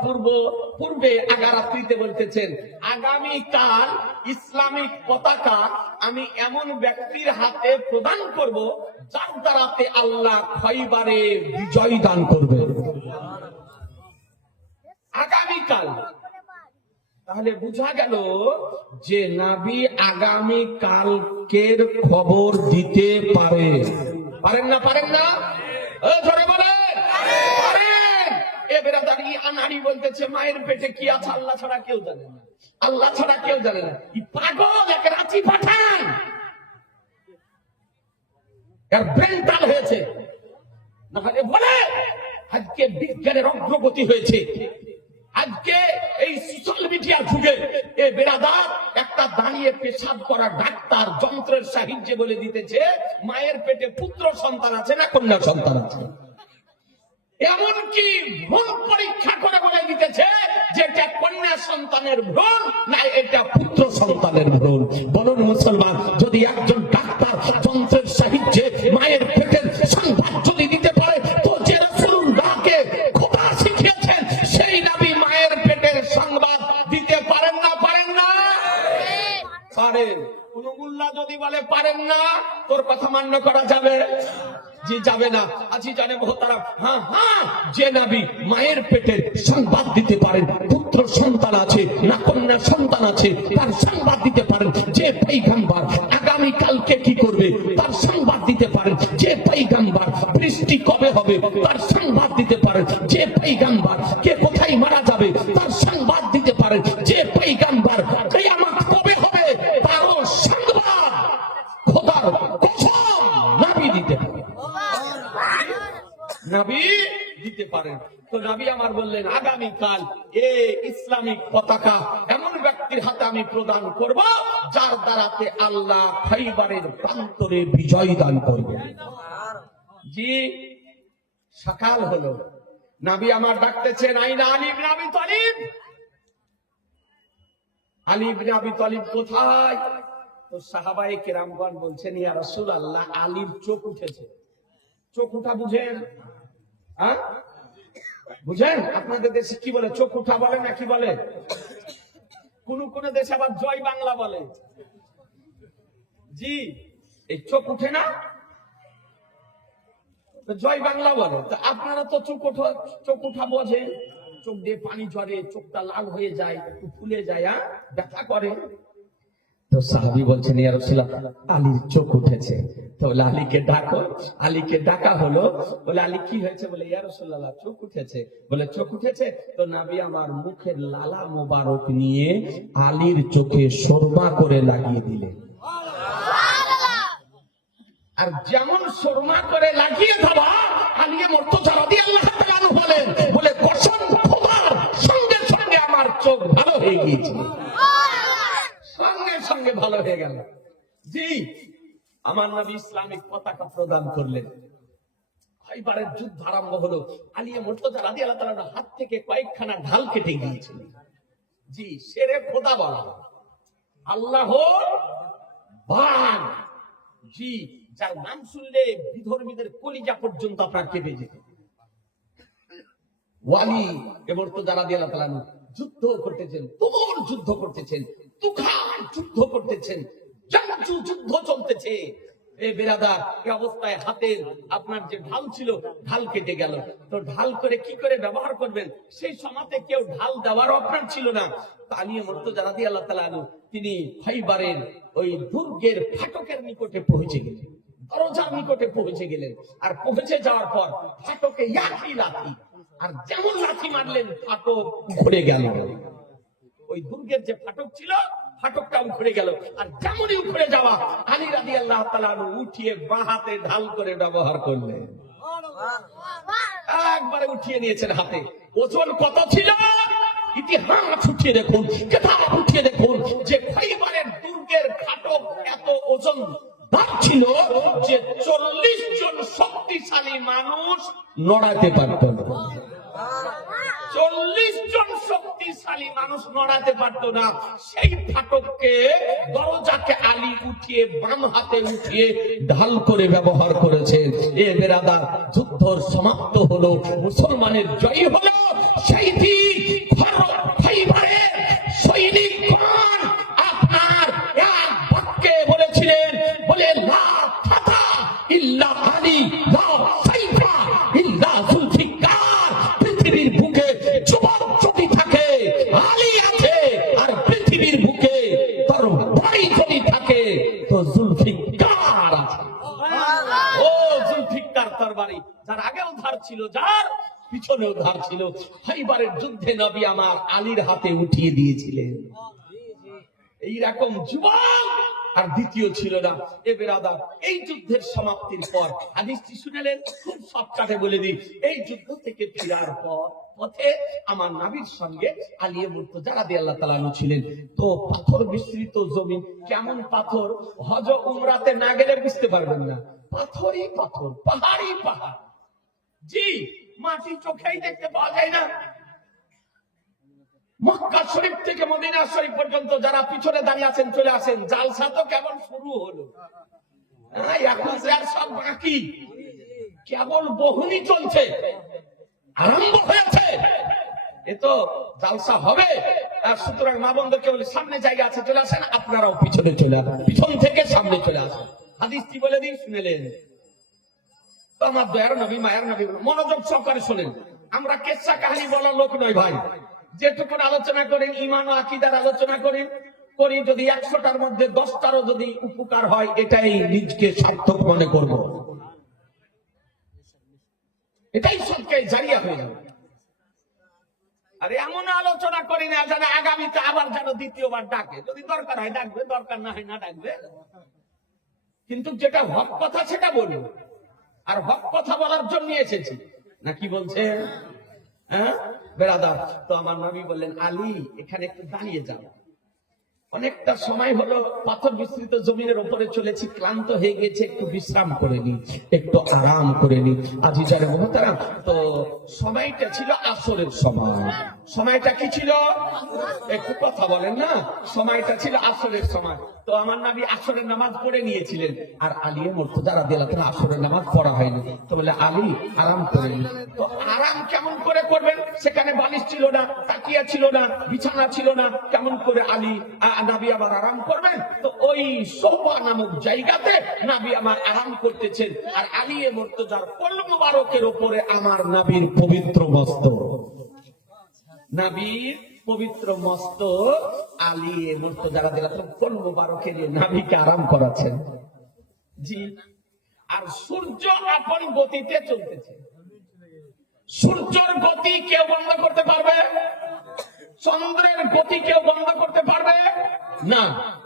পূর্বে আগারাত্রিতে বলতেছেন, আগামীকাল ইসলামিক পতাকা আমি এমন ব্যক্তির হাতে প্রদান করব যার দ্বারাতে আল্লাহ খৈবারে বিজয় দান করবে। আগামীকাল, তাহলে বোঝা গেল যে নবী আগামী কালকের খবর দিতে পারেন না? পারেন না? ধরে বলেন পারেন। এ বেরাদারি আনাড়ি বলতেছে মায়ের পেটে কি আছে আল্লাহ ছাড়া কেউ জানে না, আল্লাহ ছাড়া কেউ জানে না। এই পাগল এক রাঁচি পাঠান, এর ব্রেনটাল হয়েছে। নাহলে বলে আজকে বিজ্ঞানের অগ্রগতি হয়েছে, আজকে এই সোশ্যাল মিডিয়া যুগে এ বেরাদার একটা দাঁড়িয়ে পেশাব করা ডাক্তার যন্ত্রের সাহায্যে বলে দিতেছে মায়ের পেটে পুত্র সন্তান আছে না কন্যা সন্তান আছে। এমনকি ভ্রূণ পরীক্ষা করে বলে দিতেছে যে এটা কন্যা সন্তানের ভ্রূণ না এটা পুত্র সন্তানের ভ্রূণ। বলুন মুসলমান, যদি একজন ডাক্তার যন্ত্রের সাহায্যে মায়ের পেটের সংবাদ যদি দিতে পারে, তো যে রাসূলুল্লাহকে খোদা শিখিয়েছেন সেই নবী মায়ের পেটের সংবাদ দিতে পারেন না? পারেন না? পারেন। কোন মুল্লা যদি বলে পারেন না, তোর কথা মান্য করা যাবে? জি যাবে না। আজি জানে মোহতারাম, হ্যাঁ যে নবী মায়ের পেটের সংবাদ দিতে পারেন, পুত্র সন্তান আছে না কন্যা সন্তান আছে তার সংবাদ দিতে পারেন। যে পয়গম্বর আগামী কালকে কি করবে তার সংবাদ দিতে পারেন। যে পয়গম্বর বৃষ্টি কবে হবে তার সংবাদ দিতে পারেন। যে পয়গম্বর কে কোথায় মারা যাবে তার সংবাদ দিতে পারেন। যে পয়গম্বর কিয়ামত কবে হবে তারও সংবাদ খোদার কসম নবী দিতে পারেন। নবী দিতে পারেন। তো নবী আমার বললেন, আগামীকাল এই ইসলামিক পতাকা এমন ব্যক্তির হাতে আমি প্রদান করব যার দ্বারাতে আল্লাহ খাইবারের প্রান্তরে বিজয় দান করবেন। জি, সকাল হলো, নবী আমার ডাকতেছেন, আইনা আলী ইবনে আবি তালিব, আলী ইবনে আবি তালিব কোথায়? তো সাহাবায়ে কেরামগণ বলছেন, ইয়া রাসূলুল্লাহ, আলীর চোখ উঠেছে। চোখ উঠা বুঝেন? হ্যাঁ, বুঝেন? আপনাদের দেশে কি বলে, চোখ উঠা বলে না কি বলে? কোন কোন দেশে আবার জয় বাংলা বলে। জি, এই চোখ উঠে না, জয় বাংলা বলে। তো আপনারা তো চোখ উঠা বোঝেন, চোখ দিয়ে পানি ঝরে, চোখটা লাল হয়ে যায়, একটু ফুলে যায়, ব্যথা করে। তো সাহাবী বলছেন, ইয়া রাসূলুল্লাহ, আলীর চোখ উঠেছে। তো বলে, আলীকে ডাকো। আলীকে ডাকা হলো। বলে, আলী কি হয়েছে? বলে, ইয়া রাসূলুল্লাহ, চোখ উঠেছে। বলে, চোখ উঠেছে? তো নবী আমার মুখের লালা মোবারক নিয়ে আলীর চোখে সুরমা করে লাগিয়ে দিলেন। আর যেমন সুরমা করে লাগিয়ে দেওয়া, আলী মুর্তজা রাদিয়াল্লাহু তাআলা আনহু বলেন, বলে, কসম খোদার, সঙ্গে সঙ্গে আমার চোখ ভালো হয়ে গিয়েছিল, সঙ্গে সঙ্গে ভালো হয়ে গেল। জি, আমার নবী ইসলামিক পতাকা প্রদান করলেন। খাইবারের যুদ্ধ আরম্ভ হলো। আলী মুর্তজা রাদিয়াল্লাহু তাআলার হাত থেকে কয়েকখানা ঢাল কেটে গিয়েছিল। জি, শেরে খোদা বলা, আল্লাহর বান। জি, যার নাম শুনলে বিধর্মীদের কলিজা পর্যন্ত আপনার কেঁপে যেত। ওয়ালি মুর্তজা রাদিয়াল্লাহু তাআলা যুদ্ধ করতেছেন, তুমুল যুদ্ধ করতেছেন, তুখার যুদ্ধ করতেছেন, জঞ্জু যুদ্ধ চলতেছে। এই বেরাদার, এই অবস্থায় হাতের আপনার যে ঢাল ছিল, ঢাল কেটে গেল। তো ঢাল করে কি করে ব্যবহার করবেন? সেই সময়তে কেউ ঢাল দেওয়ারও আপনার ছিল না। আলী মুর্তজা রাদিয়াল্লাহু তাআলা তিনি খাইবারের ওই দুর্গের ফাটকের নিকটে পৌঁছে গেলেন, দরজার নিকটে পৌঁছে গেলেন। আর পৌঁছে যাওয়ার পর ফাটকে ইয়াকি লাথি, আর যেমন লাথি মারলেন ফাটক ঘুরে গেল। ওই দুর্গের যে ফাটক ছিল, ফাটকটা উখড়ে গেল। আর যেমনই উখড়ে যাওয়া, আলী রাদিয়াল্লাহু তাআলা উঠিয়ে বাঁ হাতে ঢাল করে ব্যবহার করলেন। একবারে উঠিয়ে নিয়েছেন হাতে। ওজন কত ছিল? ইতিহাস উঠিয়ে দেখুন, কিতাব উঠিয়ে দেখুন, যে খাইবারের দুর্গের ফাটক এত ওজন ছিল যে 40 জন শক্তিশালী মানুষ নড়াতে পারত না। 40 জন শক্তিশালী মানুষ নড়াতে পারতো না। সেই ফাটককে, দরজাকে আলী উঠিয়ে বাম হাতে উঠিয়ে ঢাল করে ব্যবহার করেছেন। এ বেরাদার, যুদ্ধর সমাপ্ত হলো, মুসলমানের জয় হলো। সেই দিন খাইবারের সৈনিকগণ আপনার এক বাক্যে বলেছিলেন, বলে, লা ফাতা ইল্লা আলী, লা সাইফা ইল্লা জুলফিকার। পৃথিবীর বুকে যুবক যদি থাকে, আলী আছে। আর পৃথিবীর বুকে তরবারি যদি থাকে, তো জুলফিকার আছে। ও জুলফিকার তরবারি, যার আগেও ধার ছিল, যার পিছনেও ধার ছিল। খাইবারের যুদ্ধে নবী আমার আলীর হাতে উঠিয়ে দিয়েছিলেন। এইরকম যুবক আর দ্বিতীয় ছিল না। এ বেরাদার, এই যুদ্ধের সমাপ্তির পর হাদিসটি শুনলেন, খুব শর্টকাটে বলে দিই। এই যুদ্ধ থেকে ফিরার পর পথে আমার নবীর সঙ্গে আলী মুর্তজা রাদিয়াল্লাহু তাআলা আনহু ছিলেন। তো পাথর মিশ্রিত জমি, কেমন পাথর, হজ উমরাতে না গেলে বুঝতে পারবেন না। পাথরই পাথর, পাহাড়ি পাহাড়। জি, মাটি চোখেই দেখতে পাওয়া যায় না। মক্কা শরীফ থেকে মদিনা শরীফ পর্যন্ত যারা পিছনে দাঁড়িয়ে আছেন, চলে আসেন। জালসা তো কেবল শুরু হলো, এখন আর সব বাকি, কেবল বহুনি চলছে, আরম্ভ হয়েছে। এ তো জালসা হবে। সুতরাং মা বন্ধুকে বলে, সামনে জায়গা আছে, চলে আসেন। আপনারাও পিছনে চলে আসেন, পিছন থেকে সামনে চলে আসেন। হাদিসটি বলে দিন, শুনেলেন? তো আমার দয়ার নবী, মায়ের নবী, মনোযোগ সহকারে শোনেন। আমরা কেচ্ছা কাহিনী বলার লোক নয় ভাই। যেটুকুন আলোচনা করেন, ইমান ও আকীদার আলোচনা করেন, করি যদি 100টার মধ্যে 10টারও যদি উপকার হয়, এটাই নিজকে সার্থক মনে করব, এটাই সবকে জারিয়া হয়ে যাবে। আর এমন আলোচনা করি না যেন আগামীতে আবার যেন দ্বিতীয়বার ডাকে। যদি দরকার হয় ডাকবে, দরকার না হয় না ডাকবে। কিন্তু যেটা হক কথা সেটা বলবো, আর হক কথা বলার জন্য এসেছি। নাকি বলছে? হ্যাঁ বেরাদার, তো আমার নবী বললেন, আলী এখানে একটু দাঁড়িয়ে যাও। অনেকটা সময় হলো পাথর বিস্তৃত জমিনের উপরে চলেছি, ক্লান্ত হয়ে গেছে, একটু বিশ্রাম করে নি, একটু আরাম করে নি। আজিজারে মোহতারাম, তো সময়টা ছিল আসরের সময়। সময়টা কি ছিল? একটু কথা বলেন না। সময়টা ছিল আসরের সময়। তো আমার নবী আসরের নামাজ পড়ে নিয়েছিলেন, আর আলী মুর্তজা রাদিয়াল্লাহু তাআলা আসরের নামাজ পড়া হয়নি। তো বলে, আলী আরাম করে নি। তো আরাম কেমন করে করবেন? সেখানে বালিশ ছিল না, তাকিয়া ছিল না, বিছানা ছিল না, কেমন করে আলী নবী আবার আরাম করবেন? তো ওই সোফা নামক জায়গাতে নবী আমার আরাম করতেছেন, আর আলী মুর্তজার কোল মুবারকের উপরে আমার নবীর পবিত্র মস্তক, নবীর পবিত্র মস্তক আলী মুর্তজা রাদিয়াল্লাহু তাআলা কোল মুবারকে দিয়ে নবীকে আরাম করাচ্ছেন। জি। আর সূর্য আপন গতিতে চলতেছে। সূর্যের গতি কেউ বন্ধ করতে পারবে? চন্দ্রের গতি কেউ বন্ধ করতে পারবে না।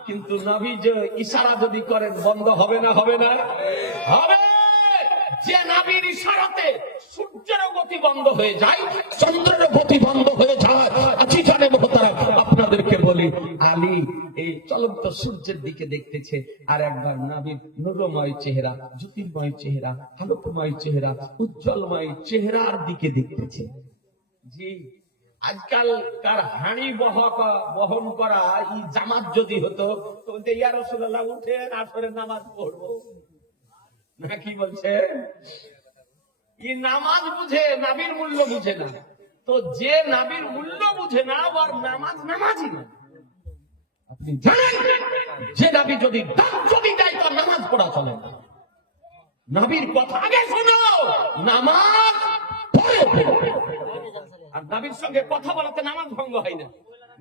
কিন্তু নবী যে ইশারা যদি করেন, বন্ধ হবে না? হবে না? হবে। যে নবীর ইশারাতে সূর্যের গতি বন্ধ হয়ে যায়, চন্দ্রের গতি বন্ধ হয়ে যায়। আছি জানে মোহতারাম, আপনাদেরকে বলি, আলী এই চলন্ত সূর্যের দিকে দেখতেছে, আর একবার নবীর নূরময় চেহারা, জ্যোতির্ময় চেহারা, আলোকময় চেহারা, উজ্জ্বলময় চেহারার দিকে দেখতেছে। জি। আজকাল কার হাঁড়ি বহন করা এই জামাত যদি হতো, তো ইয়া রাসূলুল্লাহ উঠেন আসরের নামাজ পড়বো, না কি বলছে? এই নামাজ বুঝে, নবীর মূল্য বুঝে না। তো যে নবীর মূল্য বুঝে না, ওর নামাজ নামাজই না। আপনি জানেন, যে নবী যদি ডাক যদি দেয়, তার নামাজ পড়া চলে না। নবীর কথা আগে শোনো, নামাজ পড়ো। আর নবীর সঙ্গে কথা বলাতে নামাজ ভঙ্গ হয় না।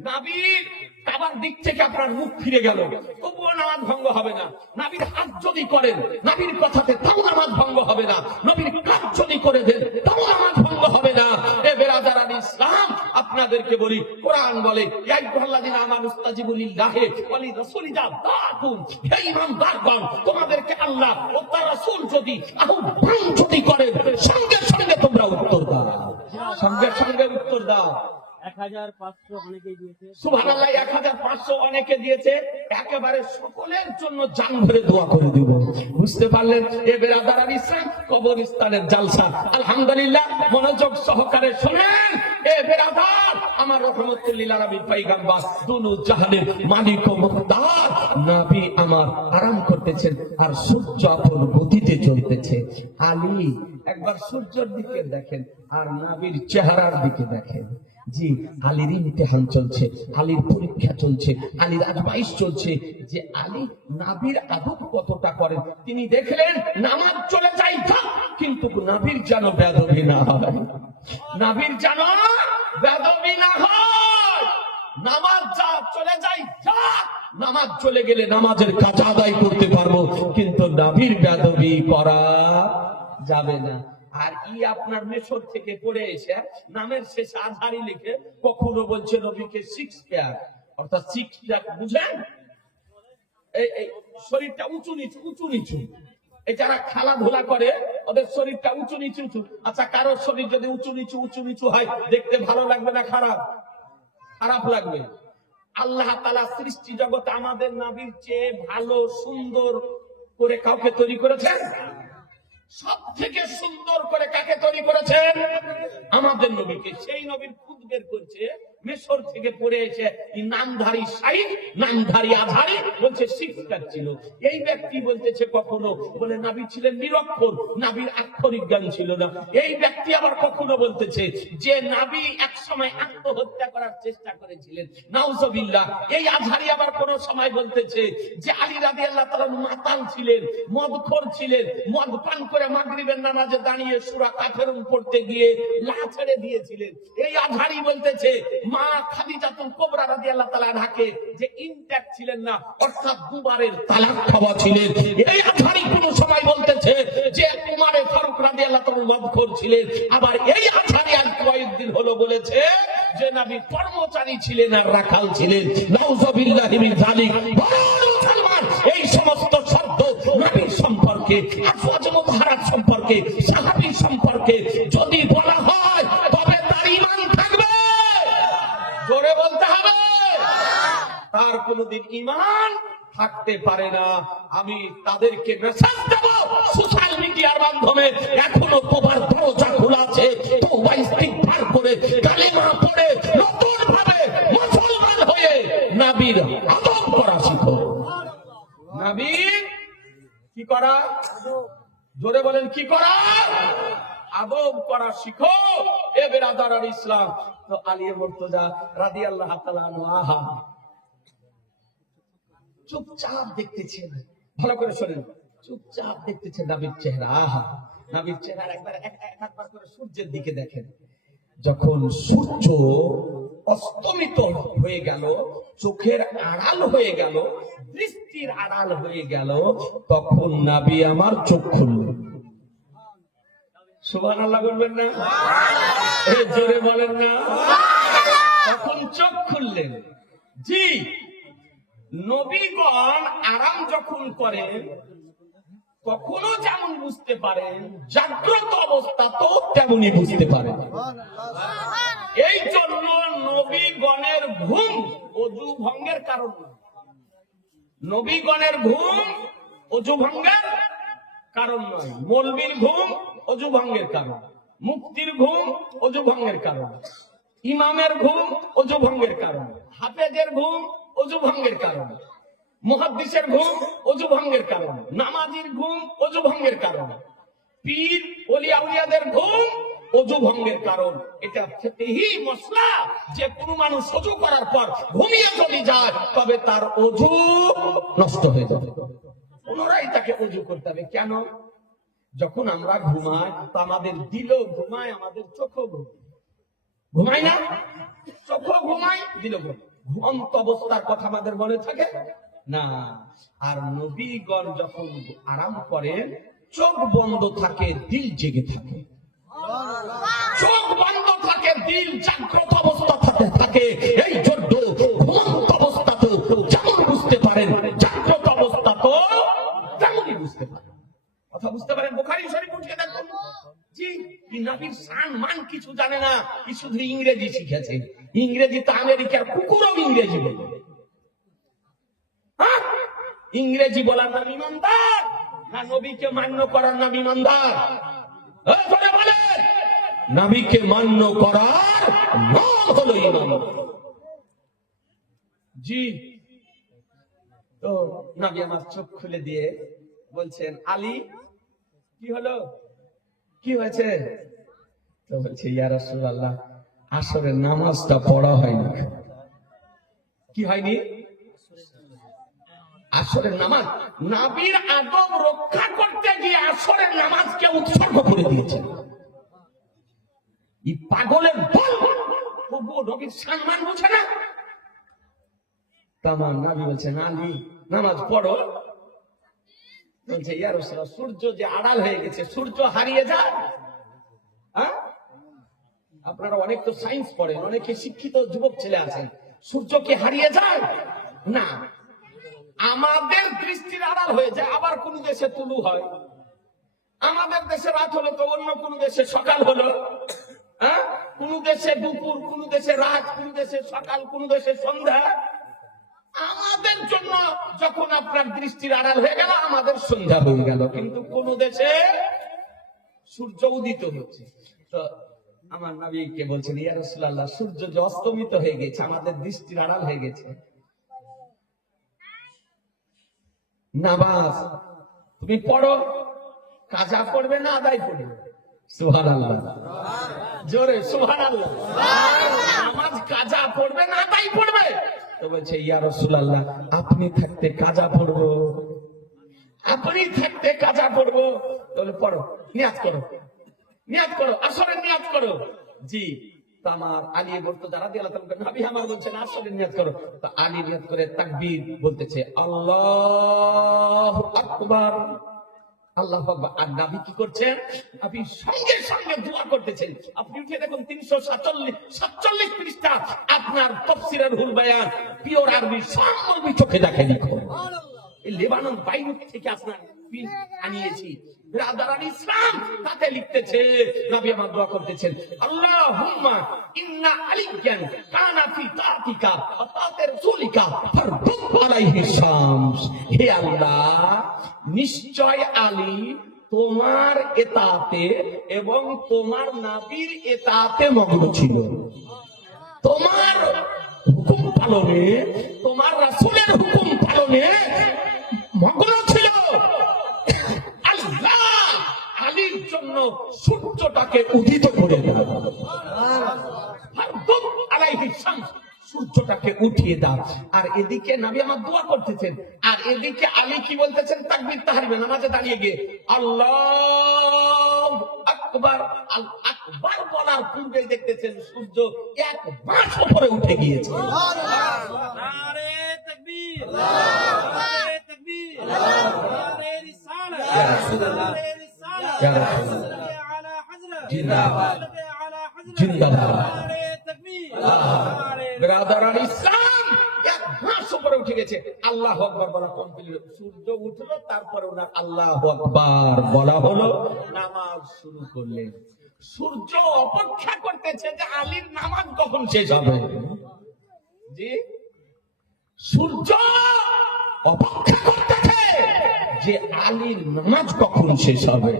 নবীর কাবার দিক থেকে আপনার মুখ ফিরে গেল, তবুও নামাজ ভঙ্গ হবে না। নবীর হাত যদি করেন নবীর কথাতে, তাও নামাজ ভঙ্গ হবে না। নবীর কাজ যদি করে দেন, তাও নামাজ ভঙ্গ হবে না। এ বেরাদারান ইসলাম, আপনাদেরকে বলি, কোরআন বলে, ইয়া আইয়ুহাল্লাযীনা আমানু ইসতাজিবু লিল্লাহি ওয়া লিরাসূলি ইযা দাআকুম। হে ঈমানদারগণ, তোমাদেরকে আল্লাহ ও তার রাসূল যদি আহ্বান যদি করেন, সঙ্গে সঙ্গে তোমরা উত্তর দাও, সঙ্গে সঙ্গে উত্তর দাও। 1500 অনেকেই দিয়েছে। সুবহানাল্লাহ, 1500 অনেকে দিয়েছে। একেবারে সকলের জন্য জান ভরে দোয়া করে দিব। বুঝতে পারলেন? এ বেরাদারান ইসলাম, কবরস্থানের জালসা। আলহামদুলিল্লাহ, মনোযোগ সহকারে শুনেন। এ বেরাদার, আমার রহমতুল লিল আলামিন পয়গম্বর, দুনু জাহানের মালিক ও মুখতার নবী আমার আরাম করতেছেন, আর সূর্য আপন গতিতে চলতেছে। আলী একবার সূর্যের দিকে দেখেন, আর নবীর চেহারার দিকে দেখেন। জি, আলীর ইমতিহান চলছে, আলীর পরীক্ষা চলছে, আলীর আজমাইশ চলছে, যে আলী নবীর আদব কতটা করেন। তিনি দেখলেন নামাজ চলে যায়, কিন্তু নবীর যেন বেয়াদবি না হয়, নবীর যেন বেয়াদবি না হয়। নামাজ যা চলে যায় যা, নামাজ চলে গেলে নামাজের কাজ আদায় করতে পারবো, কিন্তু নবীর বেয়াদবি করা যাবে না। আর আপনার মেশর থেকে পড়ে এসে নামের শেষে আজহারি লিখে কখনো বলছে নবীকে সিক্স প্যাক, অর্থাৎ সিক্স প্যাক বুঝেন, এই শরীরটা উঁচু নিচু উঁচু নিচু। এই যারা খেলাধুলা করে ওদের শরীরটা উঁচু নিচু উঁচু। আচ্ছা, কারোর শরীর যদি উঁচু নিচু হয়, দেখতে ভালো লাগবে না খারাপ? খারাপ লাগবে। আল্লাহ তাআলা সৃষ্টি জগতে আমাদের নবীর চেয়ে ভালো সুন্দর করে কাউকে তৈরি করেছেন? সব থেকে সুন্দর করে কাকে তৈরি করেছেন? আমাদের নবীকে। সেই নবীর খুদ বের করছে মিশর থেকে পড়ে এসে নামধারী শাইখ, নামধারী আজহারি, বলছে শিক্ষক ছিল। এই ব্যক্তি বলতেছে কখনো বলে নবী ছিলেন নিরক্ষর, নবীর আক্ষরিক জ্ঞান ছিল না। এই ব্যক্তি আবার কখনো বলতেছে যে নবী এক সময় আত্মহত্যা করার চেষ্টা করেছিলেন, নাউজুবিল্লাহ। এই আজহারি আবার কোন সময় বলতেছে যে আলী রাদিয়াল্লাহু তাআলা মাতাল ছিলেন, মদখোর ছিলেন, মদ পান করে মাগরিবের নামাজে দাঁড়িয়ে সূরা কাফিরুন পড়তে গিয়ে লা ছেড়ে দিয়েছিলেন। এই আজহারি বলতেছে মা খাদিজাতুল কুবরা রাদিয়াল্লাহু তাআলা আনহাকে যে ইনট্যাক্ট ছিলেন না, অর্থাৎ দুবারের তালাক খাওয়া ছিলেন। এই আজহারি কোন সময় বলতেছে যে উমরে ফারুক রাদিয়াল্লাহু তাআলা মদখোর ছিলেন। আবার এই আজহারি আজ কয়েকদিন হলো বলেছে যে নবী কর্মচারী ছিলেন আর রাখাল ছিলেন। নাউজুবিল্লাহি মিন যালিক। মুসলমান, এই সমস্ত শব্দ নবীর সম্পর্কে, আজওয়াজ মুতাহহারাত সম্পর্কে সম্পর্কে, সাহাবী সম্পর্কে যদি বলা হয় তবে তার ঈমান থাকবে। জোরে বলতে হবে। তার কোনদিন ঈমান থাকতে পারে না। আমি তাদেরকে মেসেজ দেব সোশ্যাল মিডিয়ার মাধ্যমে, এখনো তোমার দরজা খোলা আছে, তওবা ইস্তিগফার করে কালিমা পড়ে নতুন ভাবে মুসলমান হয়ে নবীর আদব করা শিখো। নবীর কি করা? জোরে বলেন কি করা? আদব করা শিখো। এ বেরাদার ইসলাম। তো আলী মুর্তজা রাদিয়াল্লাহু তাআলা আনহু চুপচাপ দেখতেছেন, ভালো করে শোনেন, চুপচাপ দেখতেছেন নবীর চেহারা। আহা, নবীর চেহারা একবার করে সূর্যের দিকে দেখেন। যখন সূর্য অস্তমিত হয়ে গেল, চোখের আড়াল হয়ে গেল, দৃষ্টির আড়াল হয়ে গেল, তখন নবী আমার চোখ খুলল। সুবহানাল্লাহ বলবেন না? জোরে বলেন না? তখন চোখ খুললেন। জি, নবীগণ আরাম যখন করেন তখনও যেমন বুঝতে পারেন, জাগ্রত অবস্থা তো তেমনি বুঝতে পারেন। এই জন্য নবীগণের ঘুম অজু ভঙ্গের কারণ নয়। নবীগণের ঘুম অজু ভঙ্গের কারণ নয়। মৌলবীর ঘুম অজু ভঙ্গের কারণ, মুফতির ঘুম অজু ভঙ্গের কারণ, ইমামের ঘুম অজু ভঙ্গের কারণ, হাফেজের ঘুম অজু ভঙ্গের কারণ, মুহাদ্দিসের ঘুম অজু ভঙ্গের কারণ, নামাজির ঘুম অজু ভঙ্গের কারণ, পীর ওলি আউলিয়াদের ঘুম অজু ভঙ্গের কারণ। এটা ফিকহি মসলা যে কোন মানুষ অজু করার পর ঘুমিয়ে চলে যায় তবে তার অজু নষ্ট হয়ে যাবে, পুনরায় তাকে অজু করতে হবে। কেন? যখন আমরা ঘুমাই তো আমাদের দিলও ঘুমায়, আমাদের চোখও ঘুমায় না? চোখও ঘুমায়, দিলও ঘুমায়। ঘুমন্ত অবস্থার কথা আমাদের মনে থাকে না। আর নবীগণ যখন আরাম করেন চোখ বন্ধ থাকে, দিল জেগে থাকে। চোখ বন্ধ থাকে, দিল জাগ্রত অবস্থা থাকে। এই জন্য ঘুমন্ত অবস্থা তো যেমন বুঝতে পারেন, জাগ্রত অবস্থা তো তেমনই বুঝতে পারেন। কথা বুঝতে পারেন? বুখারী শরীফ উঠিয়ে দেখুন। জি, নবীর শান মান কিছু জানে না, কি শুধু ইংরেজি শিখেছে। ইংরেজি তো আমেরিকার কুকুরও ইংরেজি বলে। ইংরেজি বলার নাম ইমানদার না নবীকে মান্য করার নাম ইমানদার? বলে নবীকে মান্য করার নাম হলো ইমান। জি, তো নবী আমার চোখ খুলে দিয়ে বলছেন, আলী কি হলো, কি হয়েছে? তো বলছে, ইয়া রাসূলুল্লাহ, আসরের নামাজটা পড়া হয়নি। কি হয়নি? আসরের নামাজ। নবীর আদব রক্ষা করতে গিয়ে আসরের নামাজকে উৎসর্গ করে দিয়েছেন। এই পাগলের দল তবুও নবীর সম্মান বুঝে না। তামাম নবী বলছেন, আলী নামাজ পড়ো। বলছে, ইয়া রাসূলুল্লাহ, সূর্য যে আড়াল হয়ে গেছে, সূর্য হারিয়ে যায়। আপনারা অনেক তো সায়েন্স পড়েন, অনেকে শিক্ষিত যুবক ছেলে আছেন, সূর্য কি হারিয়ে যায়? না, আমাদের দৃষ্টির আড়াল হয়ে যায়। আবার কোন দেশে তুলু হয়, আমাদের দেশে রাত হলো তো অন্য কোন দেশে সকাল হলো। কোন দেশে দুপুর, কোন দেশে রাত, কোন দেশে সকাল, কোন দেশে সন্ধ্যা। আমাদের জন্য যখন আপনার দৃষ্টির আড়াল হয়ে গেল, আমাদের সন্ধ্যা হয়ে গেল। কিন্তু কোন দেশে সূর্য উদিত হচ্ছে। তো আমার নবীকে বলছেন, ইয়া রাসূলুল্লাহ, সূর্য যে অস্তমিত হয়ে গেছে, আমাদের দৃষ্টির আড়াল হয়ে গেছে। নামাজ তুমি পড়ো, কাজা পড়বে না আদায় পড়বে? সুবহানাল্লাহ, জোরে সুবহানাল্লাহ। নামাজ কাজা পড়বে না আদায় পড়বে? তো বলছে, ইয়া রাসূলুল্লাহ, আপনি থাকতে কাজা পড়বো, আপনি থাকতে কাজা পড়বো। তাহলে পড়ো, নিয়াত করো, নিয়াত করো, আসরের নিয়াত করো। জি, আমার আলী মুর্তজা রাদিয়াল্লাহু তাআলা নবী আমার বলছেন আসরের নিয়াত করো। তো আলী নিয়াত করে তাকবীর বলতেছে, আল্লাহু আকবার, আল্লাহু আকবার। আর নবী কি করছেন? আপনি সঙ্গে সঙ্গে দোয়া করতেছেন। আপনি উঠে দেখুন 347 পৃষ্ঠা আপনার তাফসীরের রুহুল বায়ান, পিওর আরবি, সব আরবি চোখে দেখে লিখো। এই লেবানন বাইরুত থেকে আপনার প্রিন্ট আনিয়েছি। ব্রাদারান ইসলাম তাতে লিখতেছে, নবী আমার দোয়া করতেছেন, আল্লাহুম্মা ইন্না আলিয়ান কানা ফি তাতিকা ওয়া তাতি রাসূলিকা ফারদুদ আলাইহি শামস। হে আল্লাহ, নিশ্চয় আলী তোমার এতাতে এবং তোমার নবীর এতাতে মগ্ন ছিল। তোমার হুকুম পালনে, তোমার রাসূলের হুকুম পালনে মগ্ন ছিল। আল্লাহ আলীর জন্য সূর্যটাকে উদিত করে দাও, ফারদুদ আলাইহি শামস, সূর্যটাকে উঠিয়ে দাও। আর এদিকে নবী আমার দোয়া করতেছেন, আর এদিকে আলী কি বলতেছেন? তাকবীর তাহরিমে নামাজে দাঁড়িয়ে গিয়ে আল্লাহু আকবার। আল আকবার বলার পূর্বে দেখতেছেন সূর্য এক মাস উপরে উঠে গিয়েছে। নারে তাকবীর, নারে তাকবীর, নারে রিসালাত, নারে রিসালাত, ইয়া রাসূলুল্লাহ। সাল্লি আলা হযরত, জিন্দাবাদ। সাল্লি আলা হযরত, জিন্দাবাদ। নারে তাকবীর, নারে ব্রাদারান ইসলাম এক মাস উপরে উঠে গেছে। আল্লাহু আকবার বলা কমপ্লিট, সূর্য উঠলো, তারপরে ওনার আল্লাহু আকবার বলা হলো, নামাজ শুরু করলেন। সূর্য অপেক্ষা করতেছে যে আলীর নামাজ কখন শেষ হবে। জি, সূর্য অপেক্ষা করতেছে যে আলীর নামাজ কখন শেষ হবে।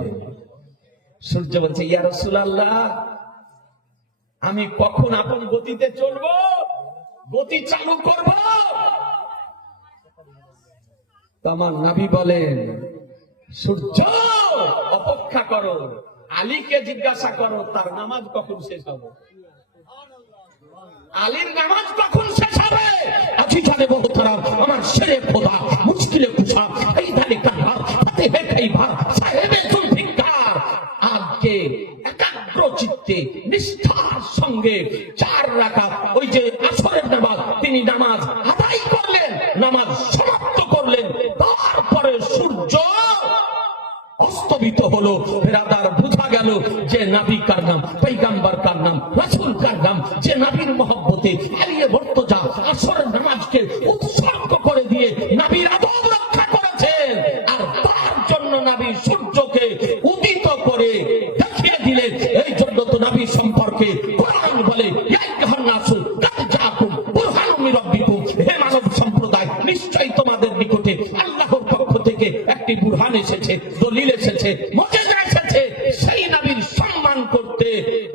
সূর্য বলছে, ইয়া রাসূলুল্লাহ, আমি কখন আপন গতিতে চলবো, গতি চালু করব? আমার নবী বলেন, সূর্য অপেক্ষা করো, আলীকে জিজ্ঞাসা করো তার নামাজ কখন শেষ হবে। আলীর নামাজ কখন শেষ হবে? আজি জানে মোহতারাম, আমার শেরে খোদা মুশকিলে কুশা এই ধারে কান্নার তাতে হে খাইবার সাহেবে জুলফিকার। আজকে একাগ্র চিত্তে নিষ্ঠার সঙ্গে 4 রাকাত ওই যে আসরের নামাজ তিনি নামাজ আদায় করলেন, নামাজ সমাপ্ত করলেন। তারপরে সূর্য অস্তমিত হলো। বেরাদার বোঝা গেল যে নবী কার নাম, পয়গম্বর কার নাম, রাসূল কার নাম, যে নবীর মহব্বতে আলিয়ে মুর্তজা আসরের নামাজকে উৎসর্গ করে দিয়ে নবীর আদব রক্ষা করেছেন। আর তার জন্য নবী সূর্যকে উদিত করে দেখিয়ে দিলেন। এই জন্য তো নবী সম্পর্কে কোরআন বলে, ইয়া আইয়ুহান নাসু কাদ জাআকুম বুরহানুম মির রাব্বিকুম, হে মানব সম্প্রদায়, নিশ্চয়ই তোমাদের নিকটে আল্লাহর পক্ষ থেকে একটি বুরহান এসেছে, দলিল এসেছে, মুজিজা এসেছে। সেই নবীর সম্মান করতে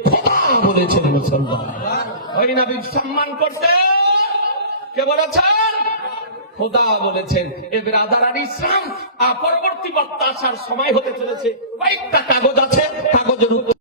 খোদা বলেছেন মুসলমান। ওই নবীর সম্মান করতে কে বলেছেন? খোদা বলেছেন। এ ব্রাদারান ইসলাম, পরবর্তী বক্তা আসার সময় হতে চলেছে। কয়েকটা কাগজ